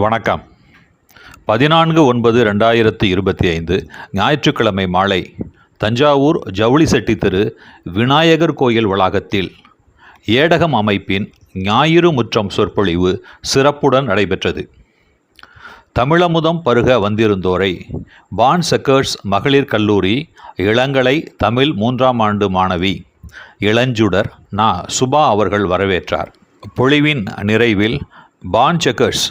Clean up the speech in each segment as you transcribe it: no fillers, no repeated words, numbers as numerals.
வணக்கம். 14/9/2025 ஞாயிற்றுக்கிழமை மாலை தஞ்சாவூர் ஜவுளி செட்டி தெரு விநாயகர் கோயில் வளாகத்தில் ஏடகம் அமைப்பின் ஞாயிறு முற்றம் சொற்பொழிவு சிறப்புடன் நடைபெற்றது. தமிழமுதம் பருக வந்திருந்தோரை பான் செக்கர்ஸ் மகளிர் கல்லூரி இளங்கலை தமிழ் 3ஆம் ஆண்டு மாணவி இளஞ்சுடர் நா. சுபா அவர்கள் வரவேற்றார். பொழிவின் நிறைவில் பான் செக்கர்ஸ்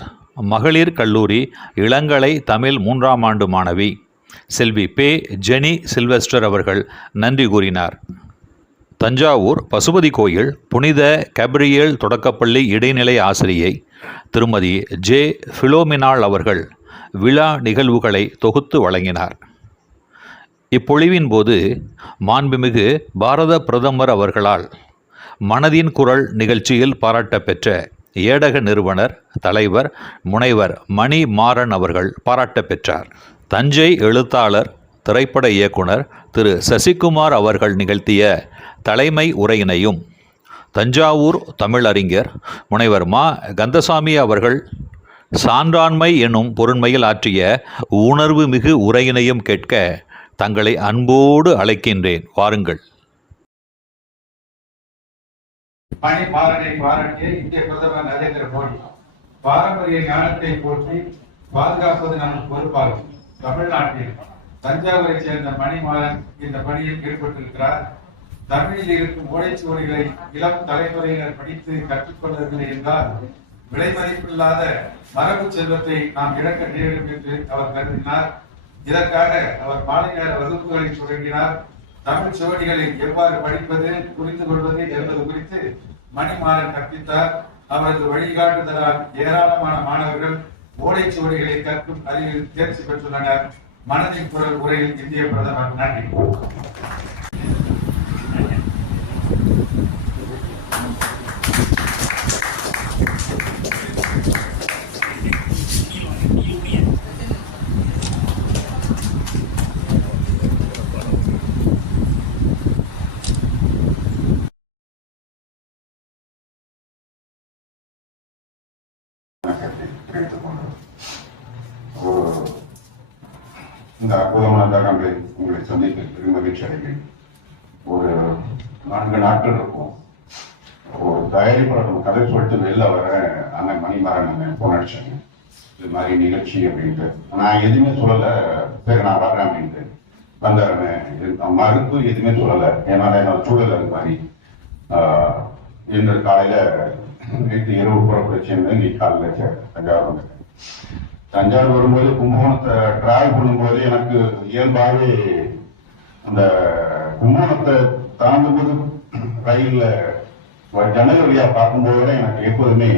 மகளிர் கல்லூரி இளங்கலை தமிழ் 3ஆம் ஆண்டு மாணவி செல்வி பே. ஜெனி சில்வெஸ்டர் அவர்கள் நன்றி கூறினார். தஞ்சாவூர் பசுபதி கோயில் புனித கேப்ரியேல் தொடக்கப்பள்ளி இடைநிலை ஆசிரியை திருமதி ஜே. பிலோமினாள் அவர்கள் விழா நிகழ்வுகளை தொகுத்து வழங்கினார். இப்பொழிவின் போது மாண்புமிகு பாரத பிரதமர் அவர்களால் மனதின் குரல் நிகழ்ச்சியில் பாராட்டப்பெற்ற ஏடக நிறுவனர் தலைவர் முனைவர் மணி மாறன் அவர்கள் பாராட்ட பெற்றார். தஞ்சை எழுத்தாளர் திரைப்பட இயக்குனர் திரு சசிகுமார் அவர்கள் நிகழ்த்திய தலைமை உரையினையும் தஞ்சாவூர் தமிழறிஞர் முனைவர் மா. கந்தசாமி அவர்கள் சான்றாண்மை எனும் பொருண்மையில் ஆற்றிய உணர்வு மிகு உரையினையும் கேட்க தங்களை அன்போடு அழைக்கின்றேன். வாருங்கள். மணி மாறனை பாராட்டிய இந்திய பிரதமர் நரேந்திர மோடி, பாரம்பரிய ஞானத்தை போற்றி பாதுகாப்பது நமது பொறுப்பாகும். தமிழ்நாட்டில் தஞ்சாவூரை சேர்ந்த மணிமாறன் இந்த பணியில் ஈடுபட்டிருக்கிறார். தமிழில் இருக்கும் ஓலைச்சுவடிகளை இளம் தலைமுறையினர் படித்து கற்றுக்கொள்ளவில்லை என்றால் விலை மதிப்பில்லாத மரபு செல்வத்தை நாம் இழக்க நேரிடும் என்று அவர் கருதினார். இதற்காக அவர் மாலை நேர வகுப்புகளை தொடங்கினார். தமிழ் சுவடிகளை எவ்வாறு படிப்பது, புரிந்து கொள்வது என்பது குறித்து மணிமாறன் கற்பித்தார். அவரது வழிகாட்டுதலால் ஏராளமான மாணவர்கள் ஓலைச்சுவடிகளை கற்கும் அறிவில் தேர்ச்சி பெற்றுள்ளனர். மனதின் குரல் உரையில் இந்திய பிரதமர் நன்றி. இந்த அற்புதமான தருணங்களை உங்களை சந்தித்து பெரும் மகிழ்ச்சி அடைகிறேன். ஒரு 4 நாட்கள் இருக்கும். ஒரு தயாரிப்பாளர் கதை சொல்லிட்டு வெளில வர அண்ணன் மணிமாறன் போன் அடிச்சாங்க, இது மாதிரி நிகழ்ச்சி அப்படின்ட்டு. நான் எதுவுமே சொல்லலை, சரி நான் வர்றேன் அப்படின்ட்டு வந்தாருன்னு மறுப்பு எதுவுமே சொல்லலை. ஏன்னா என்னோட சூழல் அது மாதிரி. இன்று காலையில நேற்று இரவு புறப்படுச்சு, நீ காலையில் தஞ்சாவூர் வந்துட்டேன். தஞ்சாவூர் வரும்போது கும்பகோணத்தை டிராவல் பண்ணும்போது எனக்கு இயல்பாகவே அந்த கும்பகோணத்தை தாண்டும் போது ரயில்ல ஜன்னல் வழியா பார்க்கும்போது எனக்கு எப்போதுமே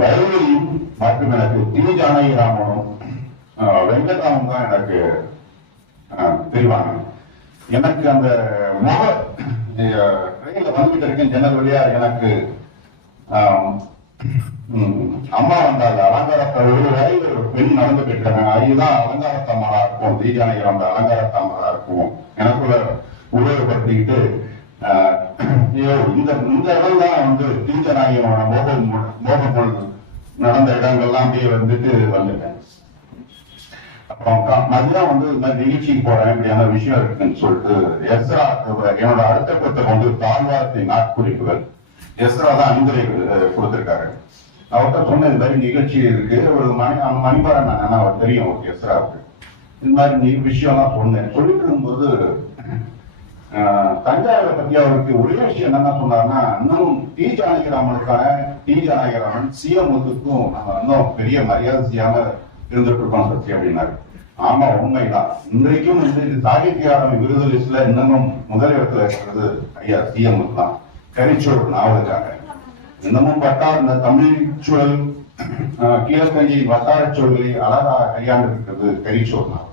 வயலியும் மற்றும் எனக்கு தி. ஜானகிராமனும் வெங்கடாமும் தான் எனக்கு தெரிவாங்க. எனக்கு அந்த முக ரயில்ல வந்துட்டு இருக்கேன் ஜன்னல் வழியா எனக்கு அம்மா வந்தாங்க. அலங்காரத்தை ஒரு ரயில் ஒரு பெண் நடந்துட்டு இருக்காங்க, அதுதான் அலங்காரத்தம்மரா இருக்கும், தி. ஜானகிராம் அலங்காரத்தம்மரா இருக்கும். எனக்குள்ள உபயோகப்படுத்திக்கிட்டு இந்த இடம் தான் வந்து தி. ஜானகிராமோட மோகமுள் நடந்த இடங்கள்லாம் அப்படியே வந்துட்டேன். அப்புறம் மதியம் வந்து இந்த மாதிரி நிகழ்ச்சிக்கு போறேன், இப்படியான விஷயம் இருக்குன்னு சொல்லிட்டு எஸ்ரா என்னோட அடுத்த புத்தகம் தாழ்வாரத்தை நாட்குறிப்புகள் எஸ்ரா தான் அனுமதி கொடுத்திருக்காரு. அவர்கிட்ட சொன்ன இந்த மாதிரி நிகழ்ச்சி இருக்கு, ஒரு மணிமாறன் அவர் தெரியும் எஸ்ராவுக்கு. இந்த மாதிரி விஷயம்லாம் சொன்னேன். சொல்லிட்டு இருக்கும்போது தஞ்சாவூரை பத்தி அவருக்கு ஒரே விஷயம் என்னன்னா சொன்னாருன்னா, இன்னும் தி. ஜானகிராமனுக்கான தி. ஜானகிராமன் சிஎம்முக்கும் நாங்க இன்னும் பெரிய மரியாதை செய்யாம இருந்துட்டு இருக்கோம் பத்தி அப்படின்னாரு. ஆமா, உண்மைதான். இன்றைக்கும் சாகித்ய அகாடமி விருது லிஸ்ட்ல இன்னமும் முதலிடத்துல இருக்கிறது ஐயா சிஎம்முக்கு தான். கரிச்சூழல் நாவலுக்காக இன்னமும் இந்த தமிழ் சூழல் கீழக்கஞ்சி வட்டார சூழலை அழகா கையாண்டு இருக்கிறது கரிச்சூழல் நாவல்.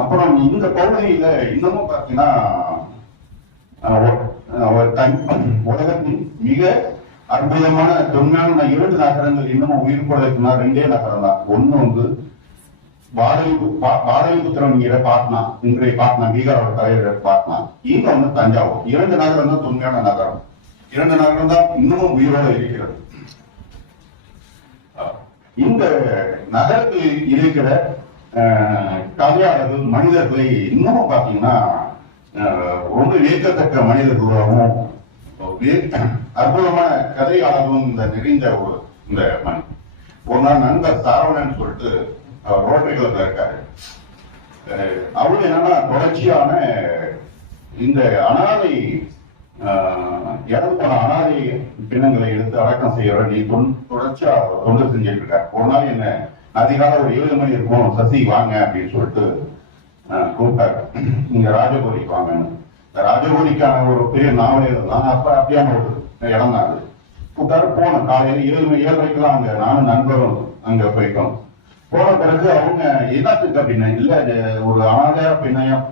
அப்புறம் இந்த பகுதியில இன்னமும் பார்த்தீங்கன்னா உலகத்தின் மிக அற்புதமான தொன்மையான 2 நகரங்கள் இன்னமும் உயிர் கொள்ளைக்குன்னா 2 நகரம் தான். ஒண்ணு வந்து பாடலிபுத்திரம் பாட்னா, இன்றைய பாட்னா, பீகாரோட தலைவர் பாட்னா. இன்னொன்னு தஞ்சாவூர். 2 நகரம் தான் தொன்மையான நகரம். 2 நகரம் தான் இன்னமும் உயிரோட இருக்கிறது. இந்த நகரத்தில் இருக்கிற கதையாளர்கள் மனிதர்களை இன்னமும் பார்த்தீங்கன்னா ரொம்ப வியக்கத்தக்க மனிதர்களாகவும் அற்புதமான கதையாளர்களும் இந்த நிறைந்த இந்த மண். ஒரு நாள் நண்பர் சாரவணன் சொல்லிட்டு அவர் ரோட்டரி கிளப்ல இருக்காரு. அவரு என்னன்னா தொடர்ச்சியான இந்த அனாதை இறந்து போன அனாதை பிணங்களை எடுத்து அடக்கம் செய்ய வேண்டி தொடர்ச்சியா தொண்டு செஞ்சுட்டு இருக்காரு. ஒரு நாள் என்ன அதிகாலை ஒரு 7 மணி இருக்கும், சசி வாங்க அப்படின்னு சொல்லிட்டு கூப்பிட்டாரு. இங்க ராஜகோரிக்கு வாங்கன்னு. ராஜகோரிக்கான ஒரு பெரிய நாவல் தான். அப்ப அப்படியான ஒரு இடம் தான் அது. கூப்பிட்டாரு. போனோம். காலையில 7:30 அங்க நானும் நண்பரும் அங்க போயிட்டோம். போன பிறகு அவங்க என்னத்துக்கு அப்படின்னா, இல்ல ஒரு அனாதை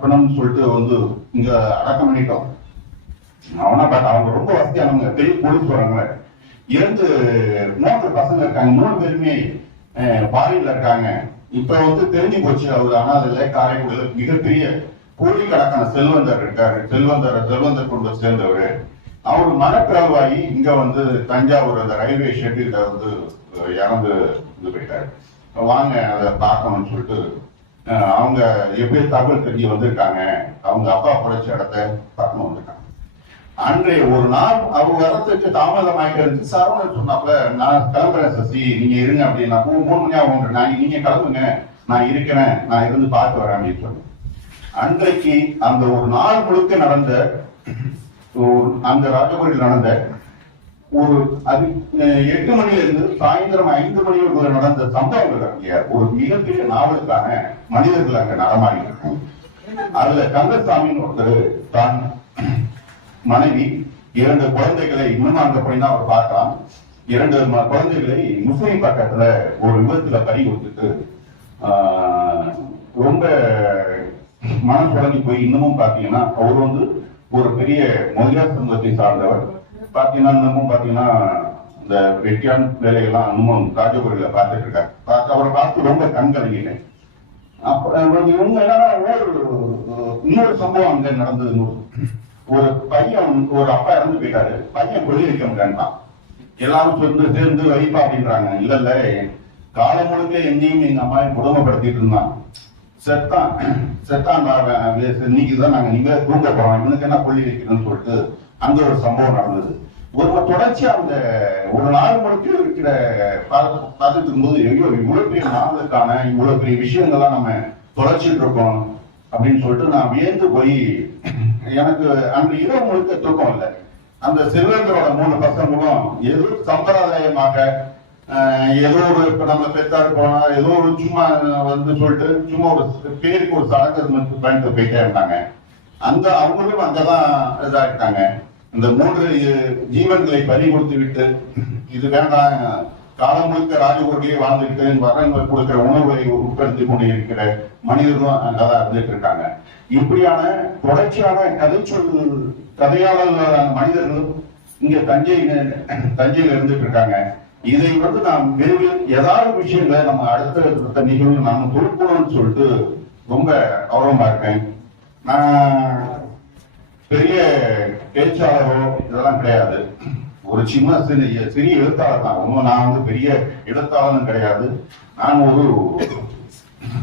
பிணம்னு சொல்லிட்டு வந்து இங்க அடக்கம் பண்ணிட்டோம். அவனா பார்த்தா அவங்க ரொம்ப வசதியானவங்க, பெரிய போலீஸ் வராங்க. 3 பசங்க இருக்காங்க. 3 பேருமே பாரின்ல இருக்காங்க. இப்ப வந்து தெரிஞ்சு போச்சு அவர் அனாதையில காரைக்குடியில மிகப்பெரிய கோடிக்கணக்கான செல்வந்தர் இருக்காரு. செல்வந்தர் குடும்பத்தை சேர்ந்தவர். அவர் மனப்பிரவாயி இங்க வந்து தஞ்சாவூர் அந்த ரயில்வே ஷெட்டில் வந்து இறந்து போயிட்டாரு. வாங்க அதை பார்க்கணும்னு சொல்லிட்டு அவங்க எப்படி தகவல் தெரிஞ்சு வந்திருக்காங்க. அவங்க அப்பா புடைச்ச இடத்த பார்க்கணும் வந்திருக்காங்க. அன்றைய ஒரு நாள் அவங்க வரத்துக்கு தாமதம் ஆகிட்டு சரவணன் சொன்னாப்ல, நான் கிளம்புறேன் சசி, நீங்க இருங்க அப்படின்னா 3 மணி ஆகும், நீங்க கிளம்புங்க, நான் இருக்கிறேன், நான் இருந்து பார்த்து வரேன் அப்படின்னு சொன்னேன். அன்றைக்கு அந்த ஒரு நாள் முழுக்க நடந்த அந்த ராஜகோரியில் நடந்த ஒரு 8 மணில இருந்து சாயந்தரம் 5 மணி வரை நடந்த சம்பவங்கள் ஒரு மிகப்பெரிய நாவலுக்கான மனிதர்கள் அங்க நடமாடி இருக்கும். அதுல கந்தசாமின்னு ஒருத்தர் தான் மனைவி 2 குழந்தைகளை இன்னும் அங்க போய் தான் அவர் பார்க்கலாம். 2 குழந்தைகளை முஸ்லிம் பக்கத்துல ஒரு விபத்துல பறி கொடுத்துட்டு ரொம்ப மனசுடங்கி போய் இன்னமும் பாத்தீங்கன்னா அவர் வந்து ஒரு பெரிய மொழியார் சமூகத்தை சார்ந்தவர். பாத்தீங்கன்னா இன்னமும் பாத்தீங்கன்னா இந்த வெட்டியான் வேலைகள்லாம் இன்னமும் ராஜபுரியில பார்த்துட்டு இருக்காரு. அவரை பார்த்து ரொம்ப கண்கலங்கிட்டேன். அப்புறம் இவங்க என்னன்னா இன்னொரு சம்பவம் அங்க நடந்தது. ஒரு பையன், ஒரு அப்பா இறந்து போயிட்டாரு. பையன் கொள்ளி வைக்க முடியாண்டான். எல்லாரும் சேர்ந்து வைப்பா அப்படின்றாங்க. இல்ல காலம் முழுக்க என்னையும் எங்க அம்மாவையும் குடும்பப்படுத்திட்டு இருந்தான். செத்தான் இன்னைக்குதான் நாங்க நீங்க தூங்க போறோம், இவனுக்கு என்ன கொள்ளி வைக்கணும்னு சொல்லிட்டு அந்த ஒரு சம்பவம் நடந்தது. ஒரு தொடர்ச்சியா அந்த ஒரு நாள் முழுக்க இருக்கிற பார்த்துட்டு இருக்கும்போது இவ்வளவு பெரிய நாளுக்கான இவ்வளவு பெரிய விஷயங்கள்லாம் நம்ம தொடர்ச்சிட்டு இருக்கோம் அப்படின்னு சொல்லிட்டு நான் வியந்து போய், எனக்கு அந்த இரவு முழுக்க தூக்கம் இல்லை. அந்த செல்வந்தரோட 3 பசங்களும் ஏதோ சம்பிரதாயமாக ஏதோ ஒரு இப்ப நம்ம பெத்தாரு போனா ஏதோ ஒரு சும்மா வந்து சொல்லிட்டு சும்மா ஒரு பேருக்கு ஒரு சடங்கு பயந்து போயிட்டே இருந்தாங்க. அந்த அவங்களும் அங்கதான் இதா இருக்காங்க. இந்த 3 ஜீவன்களை பறி கொடுத்து விட்டு இது வேண்டாம், காலம் முழுக்க ராஜகோரிலேயே வாழ்ந்துட்டு வரங்க கொடுக்கிற உணவுகளை உட்படுத்தி கொண்டு இருக்கிற மனிதர்களும் அங்கதான் இருந்துட்டு இருக்காங்க. இப்படியான தொடர்ச்சியான கதையாளர்களான மனிதர்களும் இங்க தஞ்சையில இருந்துட்டு இருக்காங்க. இதை வந்து நாம் விரைவில் ஏதாவது விஷயங்களை நம்ம அடுத்த நிகழ்வு நாம கொடுக்கணும்னு சொல்லிட்டு ரொம்ப ஆர்வமா இருக்கேன். நான் பெரிய பேச்சாளரோ இதெல்லாம் கிடையாது. ஒரு சிறிய எழுத்தாளர் தான். நான் வந்து பெரிய எழுத்தாளர்னு கிடையாது. நான் ஒரு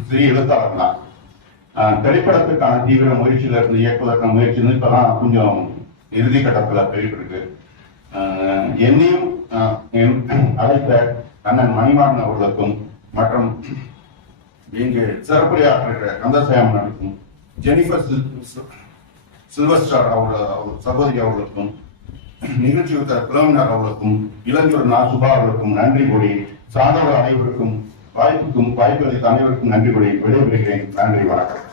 சிறிய எழுத்தாளர் தான். திரைப்படத்துக்கான தீவிர முயற்சியில இருந்து இயக்குவதற்கான முயற்சி இப்பதான் கொஞ்சம் இறுதி கட்டத்துல போயிட்டு இருக்கு. என்னையும் அழைத்த அண்ணன் மணிமாறன் அவர்களுக்கும் மற்றும் இங்கு சிறப்புரையாற்றுகிற கந்தசாமனுக்கும் ஜெனிஃபர் சில்வஸ்டார் சகோதரி அவர்களுக்கும் நிகழ்ச்சி புலவனர் அவர்களுக்கும் இளைஞர் சுபா அவர்களுக்கும் நன்றி கூறி சாதவர் அனைவருக்கும் வாய்ப்பளித்த அனைவருக்கும் நன்றி கூறி விடைபெறுகிறேன். நன்றி, வணக்கம்.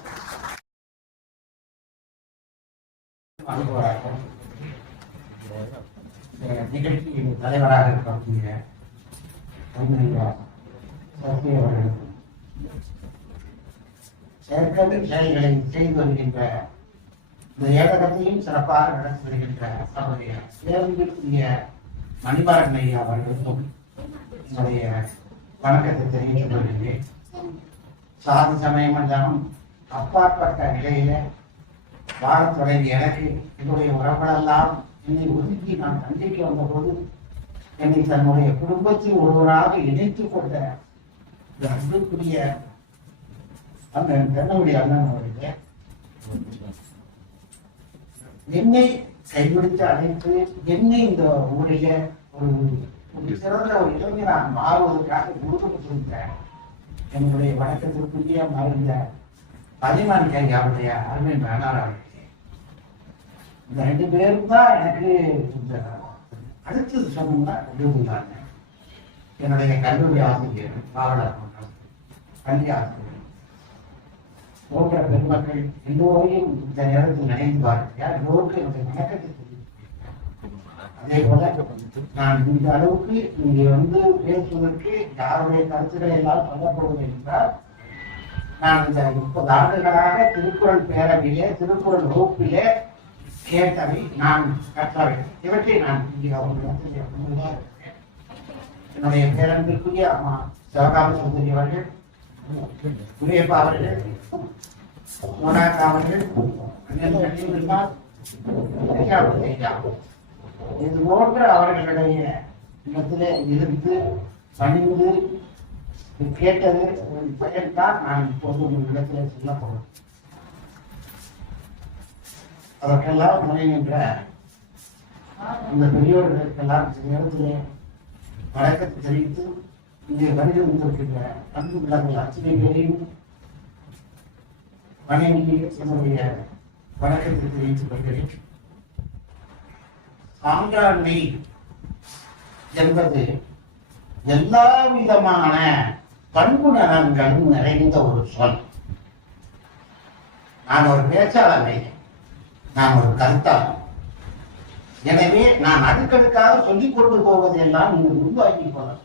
நிகழ்ச்சியின் தலைவராக இருக்கக்கூடிய செயல்களை செய்து வருகின்ற இந்த ஏகத்தையும் சிறப்பாக நடத்தி வருகின்ற சகோதரிய மணிமாறன் ஐயா அவர்களுக்கும் என்னுடைய வணக்கத்தை தெரிவித்துக் கொள்கிறேன். சாதி சமயம் எல்லாம் அப்பாற்பட்ட நிலையில வாழத் தொடங்கிய எனக்கு என்னுடைய உறவுகளெல்லாம் என்னை ஒதுக்கி நான் தஞ்சைக்கு வந்தபோது என்னை தன்னுடைய குடும்பத்தில் ஒருவராக இணைத்துக் கொண்ட இந்த அன்புக்குரிய அண்ணன் தென்னமுடைய அண்ணன் அவர்களே, என்னை கைவிடுத்து அழைத்து என்னை இந்த ஊரில் ஒரு சிறந்த ஒரு இளைஞராக மாறுவதற்காக உறுதிப்படுத்த என்னுடைய வணக்கத்திற்குரிய மறைந்த பதிமான் கை அவருடைய அருமை மேலாளர் அவர்களே, இந்த 2 பேரும் தான் எனக்கு இந்த அடுத்தது சொன்னோம்னா உதவுகிறாங்க. என்னுடைய கல்லூரி ஆசிரியர், பாவலர் பள்ளி ஆசிரியர் போன்ற பெருமக்கள் எல்லோரையும் இந்த நேரத்தில் நினைவார்கள். எல்லோருக்கும் என்னுடைய வணக்கத்தை தெரிவிக்கிறேன். அதே போல நான் இந்த அளவுக்கு இங்கே வந்து பேசுவதற்கு யாருடைய கருத்துக்களை எல்லாம் சொல்லப்படுவது என்றால், நான் இந்த 30 ஆண்டுகளாக திருக்குறள் பேரவையிலே திருக்குறள் வகுப்பிலே கேட்டவை, நான் கற்றவை, இவற்றை நான் இங்கே அவர்கள் என்னுடைய பேரன்பிற்குரிய அம்மா சிவகாம சுந்தரி அவர்கள், குரியப்பா அவர்கள், மோனாக்கா அவர்கள், இது போன்ற அவர்களுடைய இடத்திலே இருந்து பணிந்து கேட்டது ஒரு பயன்தான் நான் இப்போது உங்கள் இடத்திலே சொல்ல போகிறேன். அதற்கெல்லாம் முனைகின்ற அந்த பெரியோர்களுக்கெல்லாம் இந்த நேரத்திலே வணக்கத்தை தெரிவித்து இங்கே வருகை வந்திருக்கின்ற அன்பு விழாக்கள் அத்தனை பேரையும் மனைவி என்னுடைய வணக்கத்தை தெரிவித்துக் கொள்கிறேன். சான்றாண்மை என்பது எல்லா விதமான பண்பு நலன்களும் நிறைந்த ஒரு சொல். நான் ஒரு பேச்சாளரை, நான் ஒரு கருத்தாளர். எனவே நான் அடுக்கடுக்காக சொல்லிக் கொண்டு போவது எல்லாம் நீங்கள் உருவாக்கி போகலாம்.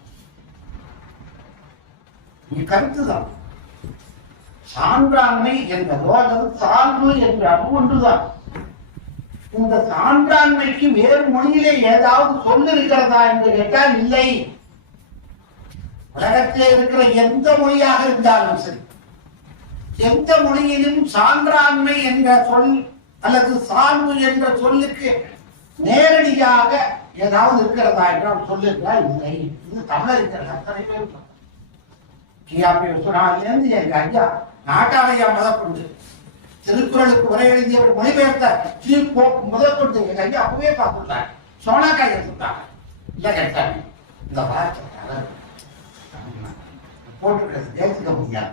நீ கருத்துதான். சான்றாண்மை என்பதோ அல்லது சான்று என்ற அது ஒன்றுதான். இந்த சான்றாண்மைக்கு வேறு மொழியிலே ஏதாவது சொல்ல இருக்கிறதா என்று கேட்டால் இல்லை. உலகத்திலே இருக்கிற எந்த மொழியாக இருந்தாலும் சரி, எந்த மொழியிலும் சான்றாண்மை என்ற சொல் அல்லது சார்பு என்ற சொல்லுக்கு நேரடியாக ஏதாவது இருக்கிறதா என்றால் சொல்லுங்களா? இல்லை. இது தமிழ் இருக்கிற அத்தனை பேர் கியாபி விஸ்வநாதிலிருந்து எங்க ஐயா நாட்டாளையா முதற்கொண்டு திருக்குறளுக்கு உரை எழுதியவர் மொழிபெயர்த்த முதற்கொண்டு எங்க ஐயா அப்பவே பார்த்துட்டாங்க. சோனாக்கா எடுத்துட்டாங்க. இல்ல கேட்டாங்க, இந்த வார்த்தை போட்டுக்கிறது ஏற்றுக்க முடியாது.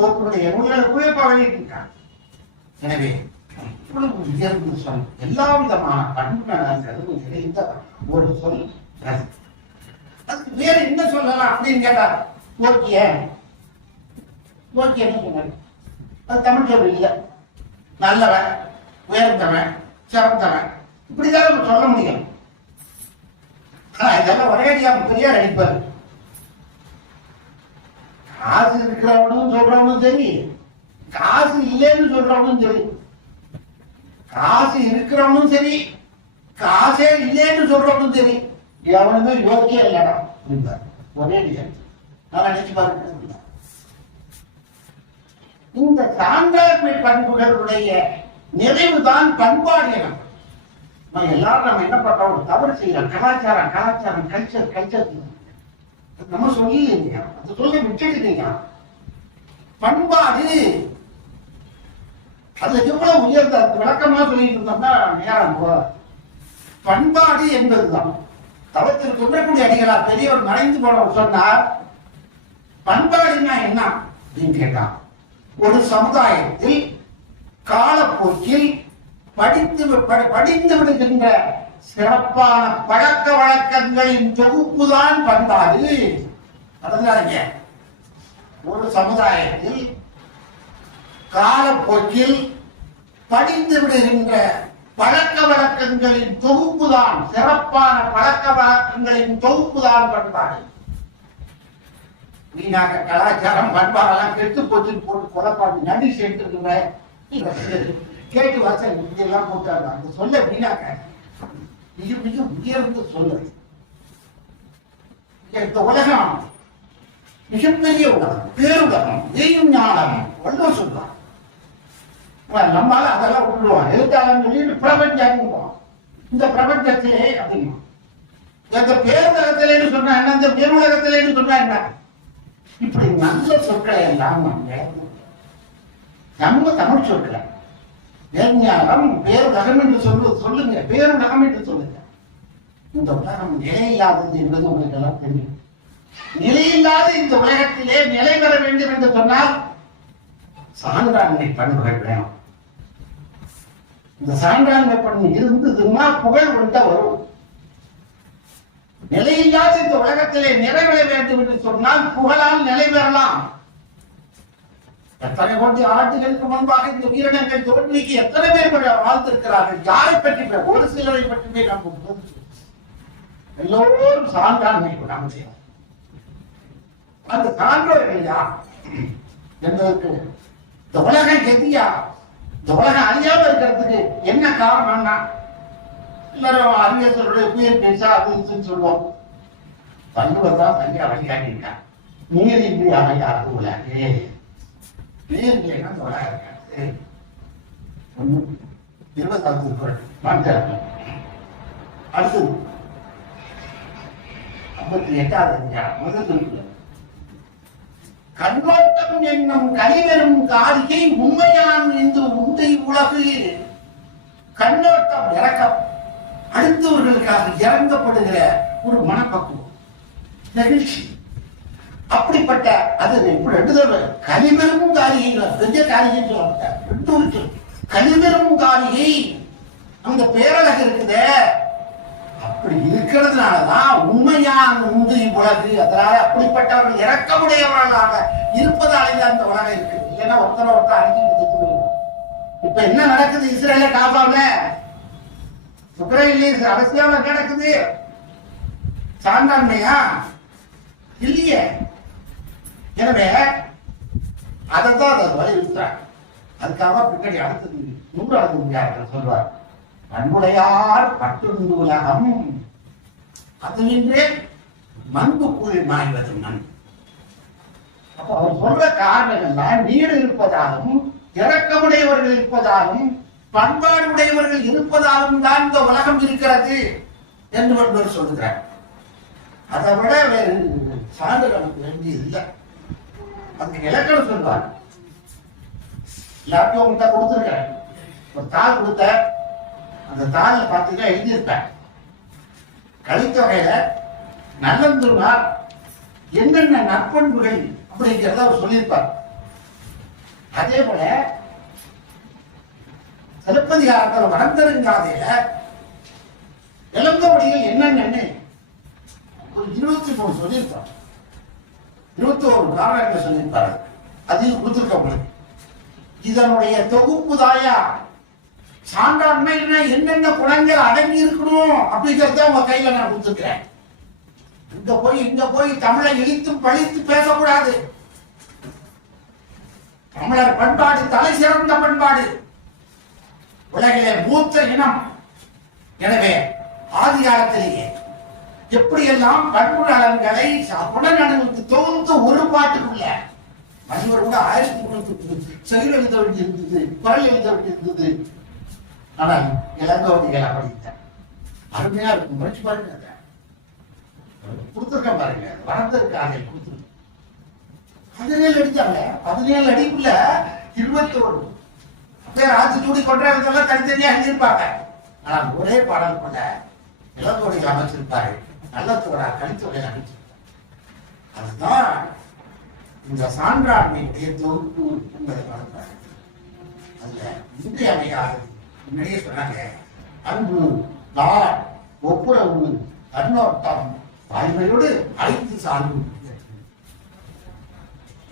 போக்குடைய நூல்களுக்குவே வெளியிட்டிருக்காங்க. எனவே இவ்வளவு உயர்ந்து சொல், எல்லா விதமான பண்புகளும் நிறைந்த ஒரு சொல். அதுக்கு வேற என்ன சொல்லலாம் அப்படின்னு கேட்டார். ஓகே ஓகே சொன்னார். அது தமிழ் சொல் இல்லை. நல்லவன், உயர்ந்தவன், சிறந்தவன், இப்படிதான் நம்ம சொல்ல முடியும். ஆனா இதெல்லாம் ஒரேடியா பெரியார் அடிப்பார். காசு இருக்கிறவனும் சொல்றவனும் சரி, காசு இல்லைன்னு சொல்றவனும் சரி, காசு இருக்கிறவனும் சரி, காசே இல்லைன்னு சொல்றவனும் சரி, எவனுமே யோக்கியம் இல்லடா ஒரே நான் நினைச்சு பாருங்க. இந்த சான்றாண்மை பண்புகளுடைய நிறைவுதான் பண்பாடு என எல்லாரும் நம்ம என்ன பண்றோம், ஒரு தவறு செய்யறோம். கலாச்சாரம் கலாச்சாரம் கல்ச்சர் கல்ச்சர் நம்ம சொல்லி அது சொல்ல விட்டுட்டீங்க. பண்பாடு அது எவ்வளவு உயர்ந்த விளக்கமா சொல்லிட்டு இருந்தோம்னா நேரம் போல. பண்பாடு என்பதுதான் தவத்தில் குன்றக்குடி அடிகளார் பெரியவர் மறைந்து போனவர் சொன்னார். பண்பாடுன்னா என்ன அப்படின்னு கேட்டான். ஒரு சமுதாயத்தில் காலப்போக்கில் படித்து விடுகின்ற சிறப்பான பழக்க வழக்கங்களின் தொகுப்புதான் பண்பாடு. அதனால ஒரு சமுதாயத்தில் காலப்போக்கில் படித்து விடுகின்ற பழக்க வழக்கங்களின் தொகுப்புதான், சிறப்பான பழக்க வழக்கங்களின் தொகுப்புதான் பண்பாடு. வீணாக கலாச்சாரம் பண்பாடெல்லாம் கெட்டு போச்சு போட்டு கொலைப்பாடு நடி சேர்த்து கேட்டு வாசல் இதெல்லாம் போட்டாங்க. அந்த சொல்ல வீணாக மிக மிக உயர்ந்த சொல்லு. இந்த உலகம் மிகப்பெரிய உலகம், பேருலகம், எய்யும் ஞானம் ஒன்று சொல்றான். நம்மளால அதெல்லாம் விட்டுருவான். எழுத்தாளர் சொல்லிட்டு பிரபஞ்சம். இந்த பிரபஞ்சத்திலே அப்படின்னா இந்த பேருலகத்திலேன்னு சொன்னா என்ன, இந்த பேருலகத்திலேன்னு சொன்னா என்ன, இப்படி நல்ல சொற்களை எல்லாம் நம்ம தமிழ் சொற்களை நேர்ஞானம் பேருலகம் என்று சொல்லுங்க, பேருலகம் என்று சொல்லுங்க. இந்த உலகம் நிலையில்லாதது என்பது உங்களுக்கு எல்லாம் தெரியும். நிலையில்லாத இந்த உலகத்திலே நிலை பெற வேண்டும் என்று சொன்னால் சான்றாண்மை பண்புகள் வேணும். இந்த சான்றாண்மை பண்பு இருந்ததுன்னா புகழ் கொண்ட வரும். நிலையில்லாத இந்த உலகத்திலே நிறைவேற வேண்டும் என்று சொன்னால் புகழால் நிலை பெறலாம். எத்தனை கோடி ஆண்டுகளுக்கு முன்பாக இந்த உயிரினங்கள் தோல்விக்கு எத்தனை பேர் வாழ்ந்திருக்கிறார்கள். யாரை பற்றி ஒரு சிலரை பற்றி நம்ம எல்லோரும் சான்றாண்மை நாம் செய்யலாம். அந்த சான்றோர்கள் யார் என்பதற்கு இந்த உலகம் கெதியா, இந்த உலகம் அழியாம இருக்கிறதுக்கு என்ன காரணம்னா எல்லாரும் அறிவியர்களுடைய புயல் பேசா அது சொல்லுவோம். வள்ளுவர் தான் சரியா வழிகாட்டி இருக்கான். நீர் இன்றி அமையாது உலகே, நீர் இல்லைன்னா இந்த உலகம் இருக்காது. 20வது திருக்குறள் அடுத்தது 58வது அதிகாரம் முதல் திருக்குறள். கண்ணோட்டம் என்னும் கனிவெறும் காரிகை உண்மையான் என்று உண்டை உலகு. கண்ணோட்டம் இறக்கம், அடுத்தவர்களுக்காக இறங்கப்படுகிற ஒரு மனப்பக்குவம், நெகிழ்ச்சி. அப்படிப்பட்ட அது கனிவெறும் காரிகை, பெரிய காரிகை சொல்ல கனிவெறும் காரிகை அந்த பேரழகு இருக்குதே, அப்படி இருக்கிறதுனாலதான் உண்மையான உண்டு இவ்வுலகு. அதனால அப்படிப்பட்டவர்கள் இறக்கமுடையவர்களாக இருப்பதாலே அந்த உலகம் இருக்கு. இல்லைன்னா ஒருத்தர் அடிச்சு. இப்ப என்ன நடக்குது இஸ்ரேல காபால, உக்ரைன்ல அரசியல நடக்குது. சான்றாண்மையா இல்லையே. எனவே அதைத்தான் அதை வலியுறுத்துறாங்க. அதுக்காக பின்னாடி அடுத்தது 100வது சொல்றார், அன்புடையார் பட்டுண்டு உலகம் அதுவின்றே மண்பு கூழ் மாய்வது மண். அப்ப அவர் சொல்ற காரணம் எல்லாம் நீர் இருப்பதாலும் இறக்கமுடையவர்கள் இருப்பதாலும் பண்பாடு உடையவர்கள் இருப்பதாலும் தான் இந்த உலகம் இருக்கிறது என்று ஒருவர் சொல்லுகிறார். அதை விட வேறு சான்று நமக்கு வேண்டியது இல்லை. அதுக்கு இலக்கணம் சொல்வார். எல்லாத்தையும் உங்கள்கிட்ட கொடுத்துருக்கிறேன். ஒரு தாள் கொடுத்த அந்த தாளில் பார்த்தீங்கன்னா எழுதியிருப்பேன். கலித்தொகையில நல்லந்துருமார் என்னென்ன நற்பண்புகள் அப்படிங்கிறத அவர் சொல்லியிருப்பார். அதே போல சிலப்பதிகாரத்தில் வளர்ந்தருங்காதையில இளந்தபடியில் என்னென்னு ஒரு 23 சொல்லியிருப்பார். 21 காரணங்களை சொல்லியிருப்பார். அதையும் கொடுத்துருக்க உங்களுக்கு. இதனுடைய தொகுப்பு தாயா சான்றாண்மைன்னா என்னென்ன குணங்கள் அடங்கி இருக்கணும் அப்படிங்கிறத உங்க கையில நான் கொடுத்துருக்கிறேன். இங்க போய் தமிழை இழித்தும் பழித்து பேசக்கூடாது. தமிழர் பண்பாடு தலை சிறந்த பண்பாடு, உலகிலே மூத்த இனம். எனவே ஆதி காலத்திலேயே எப்படியெல்லாம் பண்பு நலன்களை புலனடங்குக்கு தொகுத்து ஒரு பாட்டுக்குள்ள மனிதர் கூட 1000 செயல் எழுத வேண்டியிருந்தது, குரல் எழுத வேண்டியிருந்தது. ஆனால் இளங்கோவதிகள் அப்படித்தான் அருமையா இருக்கும். முயற்சி பாருங்க, கொடுத்துருக்க பாருங்க. வளர்ந்திருக்க அதை கொடுத்துருக்க 17 அடிச்சாங்க. 17 அடிக்குள்ள 21 பேர் ஆட்சி சூடி கொண்டாடுறதெல்லாம் தனித்தனியா எழுதியிருப்பாங்க. ஆனால் ஒரே பாடல் கொண்ட இளங்கோவதிகள் அமைச்சிருப்பாரு. நல்லத்தோட கலித்தொகையில் அமைச்சிருப்பாரு. அதுதான் இந்த சான்றாண்மையுடைய தொகுப்பு என்பதை வளர்ப்பாரு. அதுல இன்றியமையாதது முன்னாடியே சொன்னாங்க. அன்பு, நாள், ஒப்புரவு, கண்ணோட்டம், வாய்மையோடு அழைத்து சார்பு.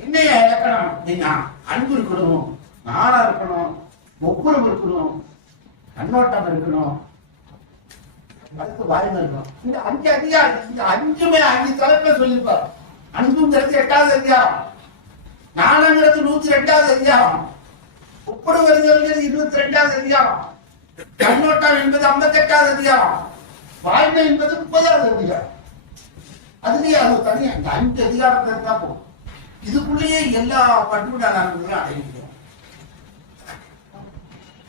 இன்னைய இலக்கணம் அப்படின்னா அன்பு இருக்கணும், நாளா இருக்கணும், ஒப்புரவு இருக்கணும், கண்ணோட்டம் இருக்கணும், அடுத்து வாய்மை இருக்கணும். இந்த 5 அதிகாரம், இந்த 5மே 5 தலைப்புல சொல்லியிருப்பார். அன்புங்கிறது 8வது அதிகாரம், நாணங்கிறது 102வது அதிகாரம், ஒப்புரவுங்கிறது 22வது அதிகாரம், கண்ணோட்டம் என்பது 58வது அதிகாரம், வாய்மை என்பது 30வது அதிகாரம். அதுலயே அது தனியா இந்த 5 அதிகாரத்தை இருந்தா போகும். இதுக்குள்ளேயே எல்லா பண்புடானங்களும் அடைகிறோம்.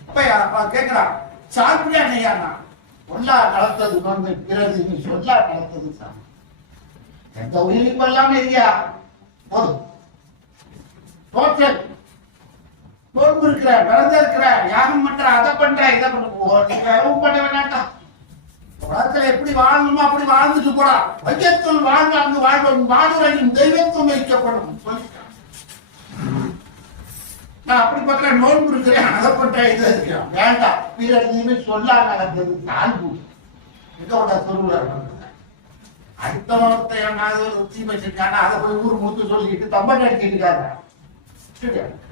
அப்ப கேட்கிறான், சார்புடைய அணையானா சொல்லா கலத்தது வந்து பிறகு நீ சொல்லா கலத்தது சாமி. எந்த உயிரிக்கும் எல்லாமே இல்லையா போதும். தோற்றல் நோன்பு இருக்கிற, விரதம் இருக்கிற, யாகம் பண்ற, அதை பண்ற, இதை பண்ண வேண்டாம். உலகத்துல எப்படி வாழணுமோ அப்படி வாழ்ந்துட்டு போடா. வையத்துள் வாழ்ந்து வாழ்வோம் வாழ்வரையும் தெய்வத்தும் வைக்கப்படும் சொல்லிட்டான். நான் அப்படி பண்ற, நோன்பு இருக்கிறேன், அதை பண்ற, இதை இருக்கிறேன் வேண்டாம். பிறகு சொல்லா நடந்தது தாழ்வு இதோட சொல்லுவார். அடுத்தவனத்தை என்னாவது தீமை செஞ்சாங்க, அதை போய் ஊர் முத்து சொல்லிக்கிட்டு தம்பன் அடிச்சுட்டு இருக்காங்க.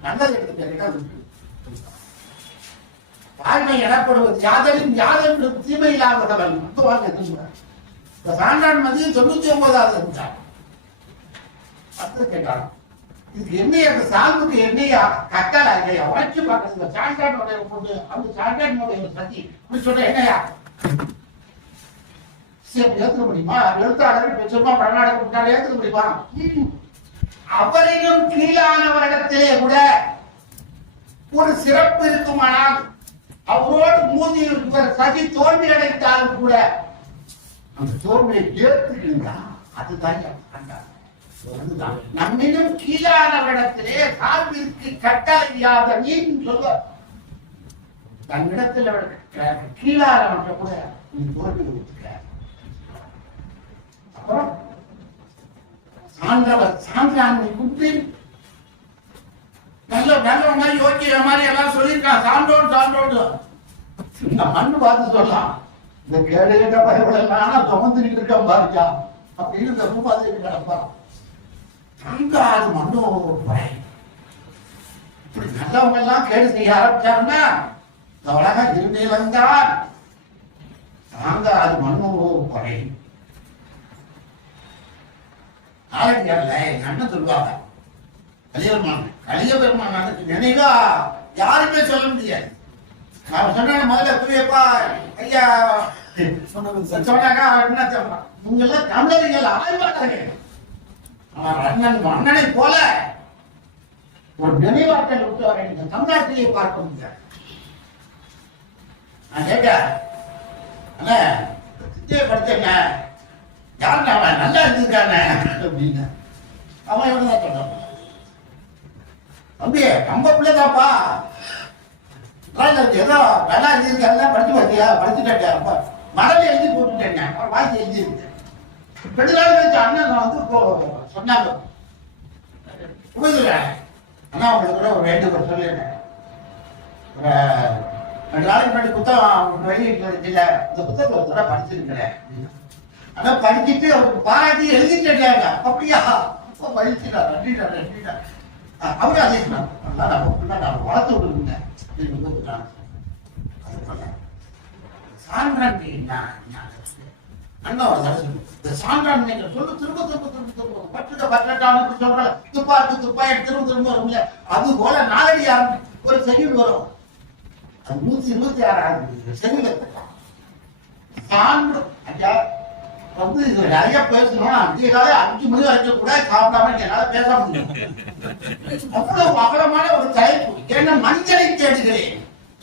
நல்லது எடுத்துக்க தாழ்மை எனப்படுவது யாதரின் யாதென்று தீமை இல்லாதவன் இந்த சான்றான் மதியம் 99வது இருந்தார். கேட்டான், இதுக்கு என்னையா அந்த சால்வுக்கு என்னையா கட்டளை இல்லையா உழைச்சு பார்க்கறது சான்றானுடைய போட்டு அந்த சான்றானுடைய சதி அப்படி சொல்ற என்னையா ஏத்துக்க முடியுமா? எழுத்தாளர்கள் பெற்றமா படநாடக கூட்டாளர் ஏத்துக்க முடியுமா? அவரிலும் கீழானவரிடத்திலே கூட ஒரு சிறப்பு இருக்குமானால் அவரோடு மூதி சதி தோல்வி அடைந்தாலும் கூட அந்த தோல்வியை ஏற்றுக்கிறீங்களா? அதுதான் நம்மிலும் கீழானவரிடத்திலே சார்பிற்கு கட்டளையாத நீ சொல்ல தன்னிடத்தில் கீழானவற்றை கூட நீ தோல்வி கொடுத்துக்க. அப்புறம் சான்றாண்மை குன்றி நல்ல மாதிரி யோக்கிய மாதிரி எல்லாம் சொல்லியிருக்கான். சான்றோடு இந்த மண்ணு பார்த்து சொல்லலாம், இந்த கேடு கேட்ட பயப்படலாம் சுமந்துட்டு இருக்க பாருக்கா அப்படின்னு இந்த ரூபாய் கிடப்பான். அங்க அது மண்ணு இப்படி நல்லவங்க எல்லாம் கேடு செய்ய ஆரம்பிச்சாங்கன்னா இந்த உலகம் இருந்தேதான் அங்க அது மண்ணு குறையும். நாளைக்கு எங்க அண்ணன் சொல்லுவாங்க, கலிய பெருமானுக்கு நினைவா யாருமே சொல்ல முடியாது. நான் சொன்ன முதல்ல புரியப்பா ஐயா சொன்னாங்க, என்ன சொல்றான், நீங்க எல்லாம் தமிழர்கள் ஆய்வாட்டாங்க. அண்ணனை போல ஒரு நினைவாற்றல் விட்டு வர இந்த தமிழ்நாட்டிலேயே பார்க்க முடியாது. நான் கேட்டேன், அண்ணா சித்தியை படிச்சேங்க, யாருங்க அவன் நல்லா இருந்திருக்கானே அப்படின்னு. அவன் எவ்வளவுதான் சொல்றான், தம்பி நம்ம பிள்ளைதாப்பா ஏதோ நல்லா எழுதியிருக்காங்க, படிச்சு பார்த்தியா படிச்சுட்டேன், மரபை எழுதி போட்டுட்டேங்க, அவர் வாசி எழுதியிருக்கேன். ரெண்டு நாள் கழிச்சு அண்ணன் நான் வந்து இப்போ சொன்னாங்க, அண்ணா உங்களுக்கு கூட ஒரு வேண்டுகோள் சொல்லிடுறேன். ஒரு 2 நாளைக்கு முன்னாடி புத்தகம் வெளியிட்டு இருந்துச்சுல, இந்த புத்தகத்தை ஒரு தடவை படிச்சிருக்கிறேன். ஆனா படிச்சுட்டு அவருக்கு பாராட்டி எழுதிட்டாங்க. அப்படியா படிச்சுட்டா நன்றிடா அவரு அதே நம்ம வளர்த்து விட்டுருங்க. சான்றாண்மை அண்ணா ஒரு தடவை இந்த சான்றாண்மை சொல்லு திரும்ப பற்றட்டான்னு சொல்ற துப்பாக்கி திரும்ப வரும்ல, அது போல நாளடியார் ஒரு செய்யுள் வரும். அது 126வது செய்யுள். சான்று ஐயா வந்து இது நிறைய பேசணும். 5 மணி வரைக்கும் கூட சாப்பிடாம என்னால பேச முடியும். அவ்வளவு அகலமான ஒரு தலைப்பு. என்ன மஞ்சளை தேடுகிறேன்,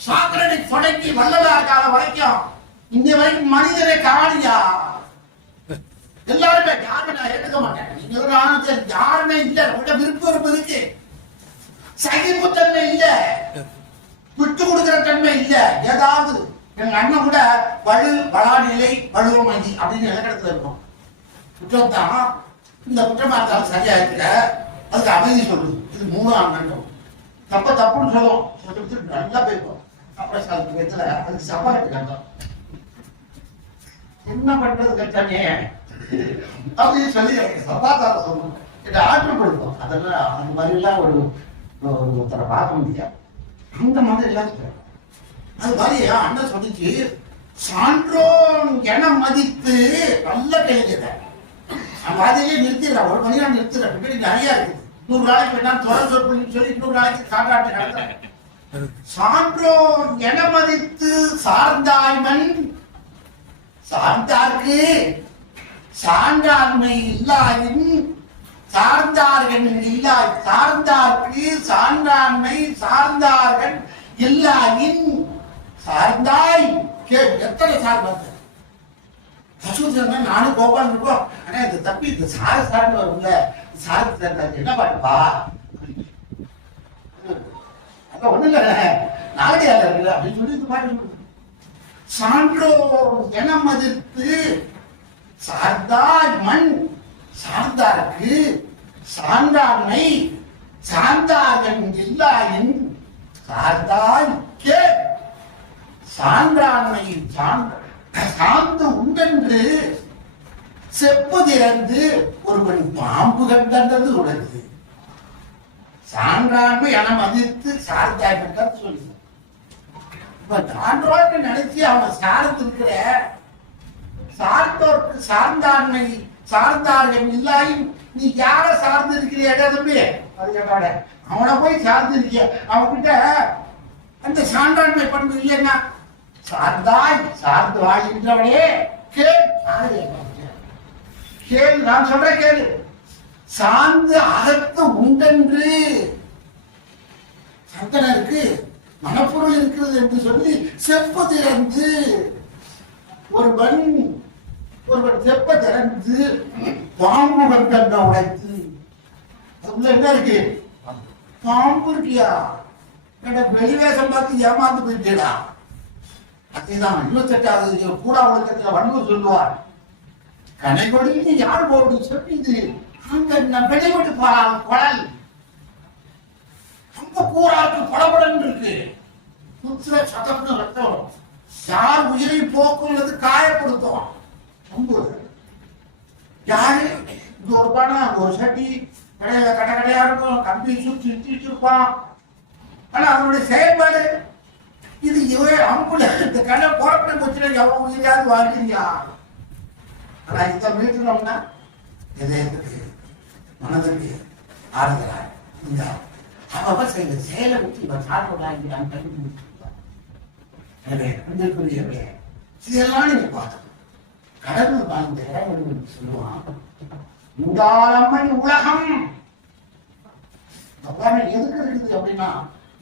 சாக்கடை தொடங்கி வல்லலார் காலம் வரைக்கும் இந்த வரைக்கும் மனிதரை காணியா எல்லாருமே. யாருமே நான் ஏற்றுக்க மாட்டேன், நீங்க யாருமே இல்ல. விருப்பம் இருக்கு, சகிப்புத்தன்மை இல்ல, விட்டு கொடுக்கிற தன்மை இல்ல. ஏதாவது எங்க அண்ணன் கூட வளாநிலை வலுவமதி அப்படின்னு இலக்கணத்துல இருக்கும். குற்றம் தான், இந்த குற்றமா இருந்தாலும் சரியா இருக்கிற அதுக்கு அமைதி சொல்லுது. இது 3ஆம் கண்டம். தப்புன்னு சொல்லுவோம், நல்லா போயிருக்கோம். அப்புறம் அதுக்கு சப்பாட்டு கண்டம். என்ன பண்றது கட்டானே அப்படின்னு சொல்லி சபாதார சொல்லணும், இதை ஆற்றுப்படுத்தும். அதெல்லாம் அந்த மாதிரி எல்லாம் ஒருத்தரை பார்க்க முடியாது. அந்த மாதிரி எல்லாம் அது மாதிரி அண்ணன் சொல்லிச்சு, சான்றோன் என மதித்து நல்ல கேள்வி. அதையே நிறுத்திடுறேன், ஒரு மணி நேரம் நிறுத்துறேன். நிறைய இருக்குது. 100 நாளைக்கு வேணா தொடர் சொற்பொழின்னு சொல்லி 100 நாளைக்கு சான்றாட்டு நடத்துறேன். சான்றோன் என மதித்து சார்ந்தாய்மன் சார்ந்தார்க்கு சான்றாண்மை இல்லாயின் சார்ந்தார்கள் இல்லாய் சார்ந்தார்க்கு சான்றாண்மை சார்ந்தார்கள் இல்லாயின் சார்ந்தாய் எத்தனை சார் பார்த்து அசூசன்னா நானும் கோபால் இருக்கோம். ஆனா இது தப்பி இந்த சார்னு வரும்ல, சாருக்கு என்ன பாட்டுப்பா அங்க ஒண்ணு இல்ல நாகடியார் இருக்கு அப்படின்னு சொல்லி இந்த பாட்டு சான்றோர் என மதித்து சார்ந்தார் மண் சார்ந்தாருக்கு சான்றாண்மை சார்ந்தாகன் இல்லாயின் சார்ந்தாய் கே சான்றாண்மையின் சார்ந்து உண்டென்று செப்பு திறந்து ஒருவன் பாம்பு கண்டது உணர்ந்து சான்றாண்மை என மதித்து சார்ந்தாய் கண்டது சொல்லி இப்ப சான்றோர்னு நினைச்சு அவனை சார்ந்து இருக்கிற சார்ந்தோர்க்கு சார்ந்தாண்மை சார்ந்தார்கள் இல்லாயும் நீ யார சார்ந்து இருக்கிறியா தம்பி அது கேட்டாட அவனை போய் சார்ந்து இருக்கிய அவன்கிட்ட அந்த சான்றாண்மை பண்பு இல்லைன்னா சார்ந்தாய் சார்ந்து வாழ்கின்றவனே கேள் நான் சொல்ற கேளு சார்ந்து அகத்து உண்டென்று சந்தனருக்கு மனப்பொருள் இருக்கிறது என்று சொல்லி செப்பு திறந்து ஒருவன் செப்ப திறந்து பாம்பு கண்ட உடைத்து அதுல என்ன இருக்கு பாம்பு இருக்கியா வெளிவேஷம் பார்த்து ஏமாந்து போயிட்டா அதேதான் 28வது கூட உலகத்துல வன்மம் சொல்லுவார் கனை கொடுத்து யார் போட்டு சொல்லிது அந்த வெளிவிட்டு குழல் ரொம்ப கூறாக்கு படபடன் இருக்கு புத்திர சதம்னு ரத்தம் யார் உயிரை போக்குள்ளது காயப்படுத்தும் ரொம்ப யாரு இது ஒரு பணம் ஒரு சட்டி கடையில கடையா இருக்கும் கம்பி சுற்றி இருப்பான் ஆனா அதனுடைய செயல்பாடு இது அம்புல இந்த கடை புறப்பட போச்சுன்னா எவ்வளவு உயிராது வாழ்க்கிறீங்க. ஆனா இதை மீட்டணும்னா இதயத்துக்கு மனதுக்கு ஆறுதலா இந்த அவ செய்த செயலை விட்டு இவன் சாப்பிடாங்க கண்டுபிடிச்சிருப்பார். எனவே அன்பிற்குரியவர்களே இதெல்லாம் நீங்க பார்த்தோம். கடவுள் வாழ்ந்த சொல்லுவான் உண்டாளம்மன் உலகம் எதுக்கு இருக்குது அப்படின்னா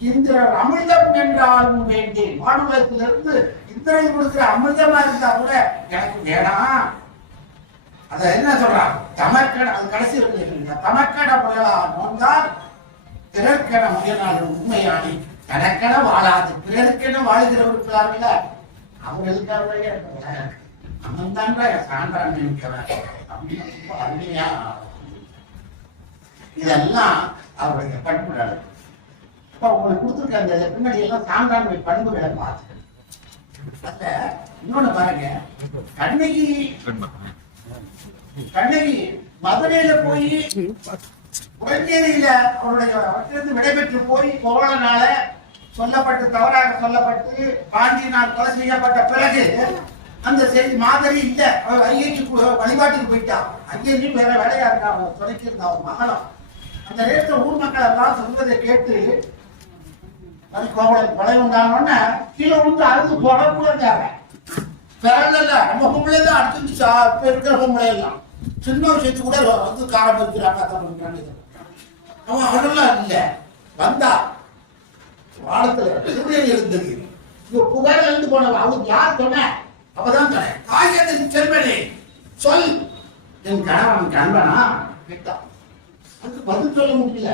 இந்திரர் அமிர்தம் என்றாலும் வேண்டேன் மாடுலத்திலிருந்து இந்திரன் கொடுக்கிற அமிர்தமா இருந்தா கூட எனக்கு வேணாம். அத என்ன சொல்றான் தமக்கட அது கடைசி இருக்கு தமக்கட முயலா நோந்தால் பிறர்க்கென முயலாளர் உண்மையானி தனக்கென வாழாது பிறர்க்கென வாழ்கிறவர்களாக அவர்களுக்காக அவன் தான் சான்றான் நினைக்கிறேன் அப்படின்னு அருமையா இதெல்லாம் அவருடைய பண்புகள். இப்ப உங்களுக்கு கொடுத்துருக்க அந்த பின்னாடி எல்லாம் சான்றாண்மை பண்புகளை பார்த்து அதுல இன்னொன்னு பாருங்க கண்ணகி மதுரையில போய் உடனேரியில அவருடைய வட்டிலிருந்து விடைபெற்று போய் கோவலனால சொல்லப்பட்டு தவறாக சொல்லப்பட்டு பாண்டியனால் கொலை செய்யப்பட்ட பிறகு அந்த செய்தி மாதிரி இல்ல அவர் ஐயக்கு வழிபாட்டுக்கு போயிட்டான். ஐயனையும் வேற வேலையா இருக்கா அவர் துணைக்கு இருந்தா அவர் மகளம். அந்த நேரத்தில் ஊர் மக்கள் எல்லாம் சொல்வதை கேட்டு கோவலன் கொலை உண்டானோன்னா கீழே வந்து அறுந்து போடக்கூடாது. பிறல்ல நம்ம பொம்பளைதான் அடுத்து இப்ப இருக்கிற பொம்பளை எல்லாம் சின்ன விஷயத்து கூட வந்து காரம் இருக்கிறாங்க. அவன் அவரெல்லாம் இல்ல வந்தா வானத்துல சூரியன் இருந்தது புகாரில் இருந்து போனவன் அவனுக்கு யார் சொன்ன அவதான் சொன்ன காயத்தின் செல்வனே சொல் என் கணவன் கண்பனா கேட்டான். அதுக்கு பதில் சொல்ல முடியல.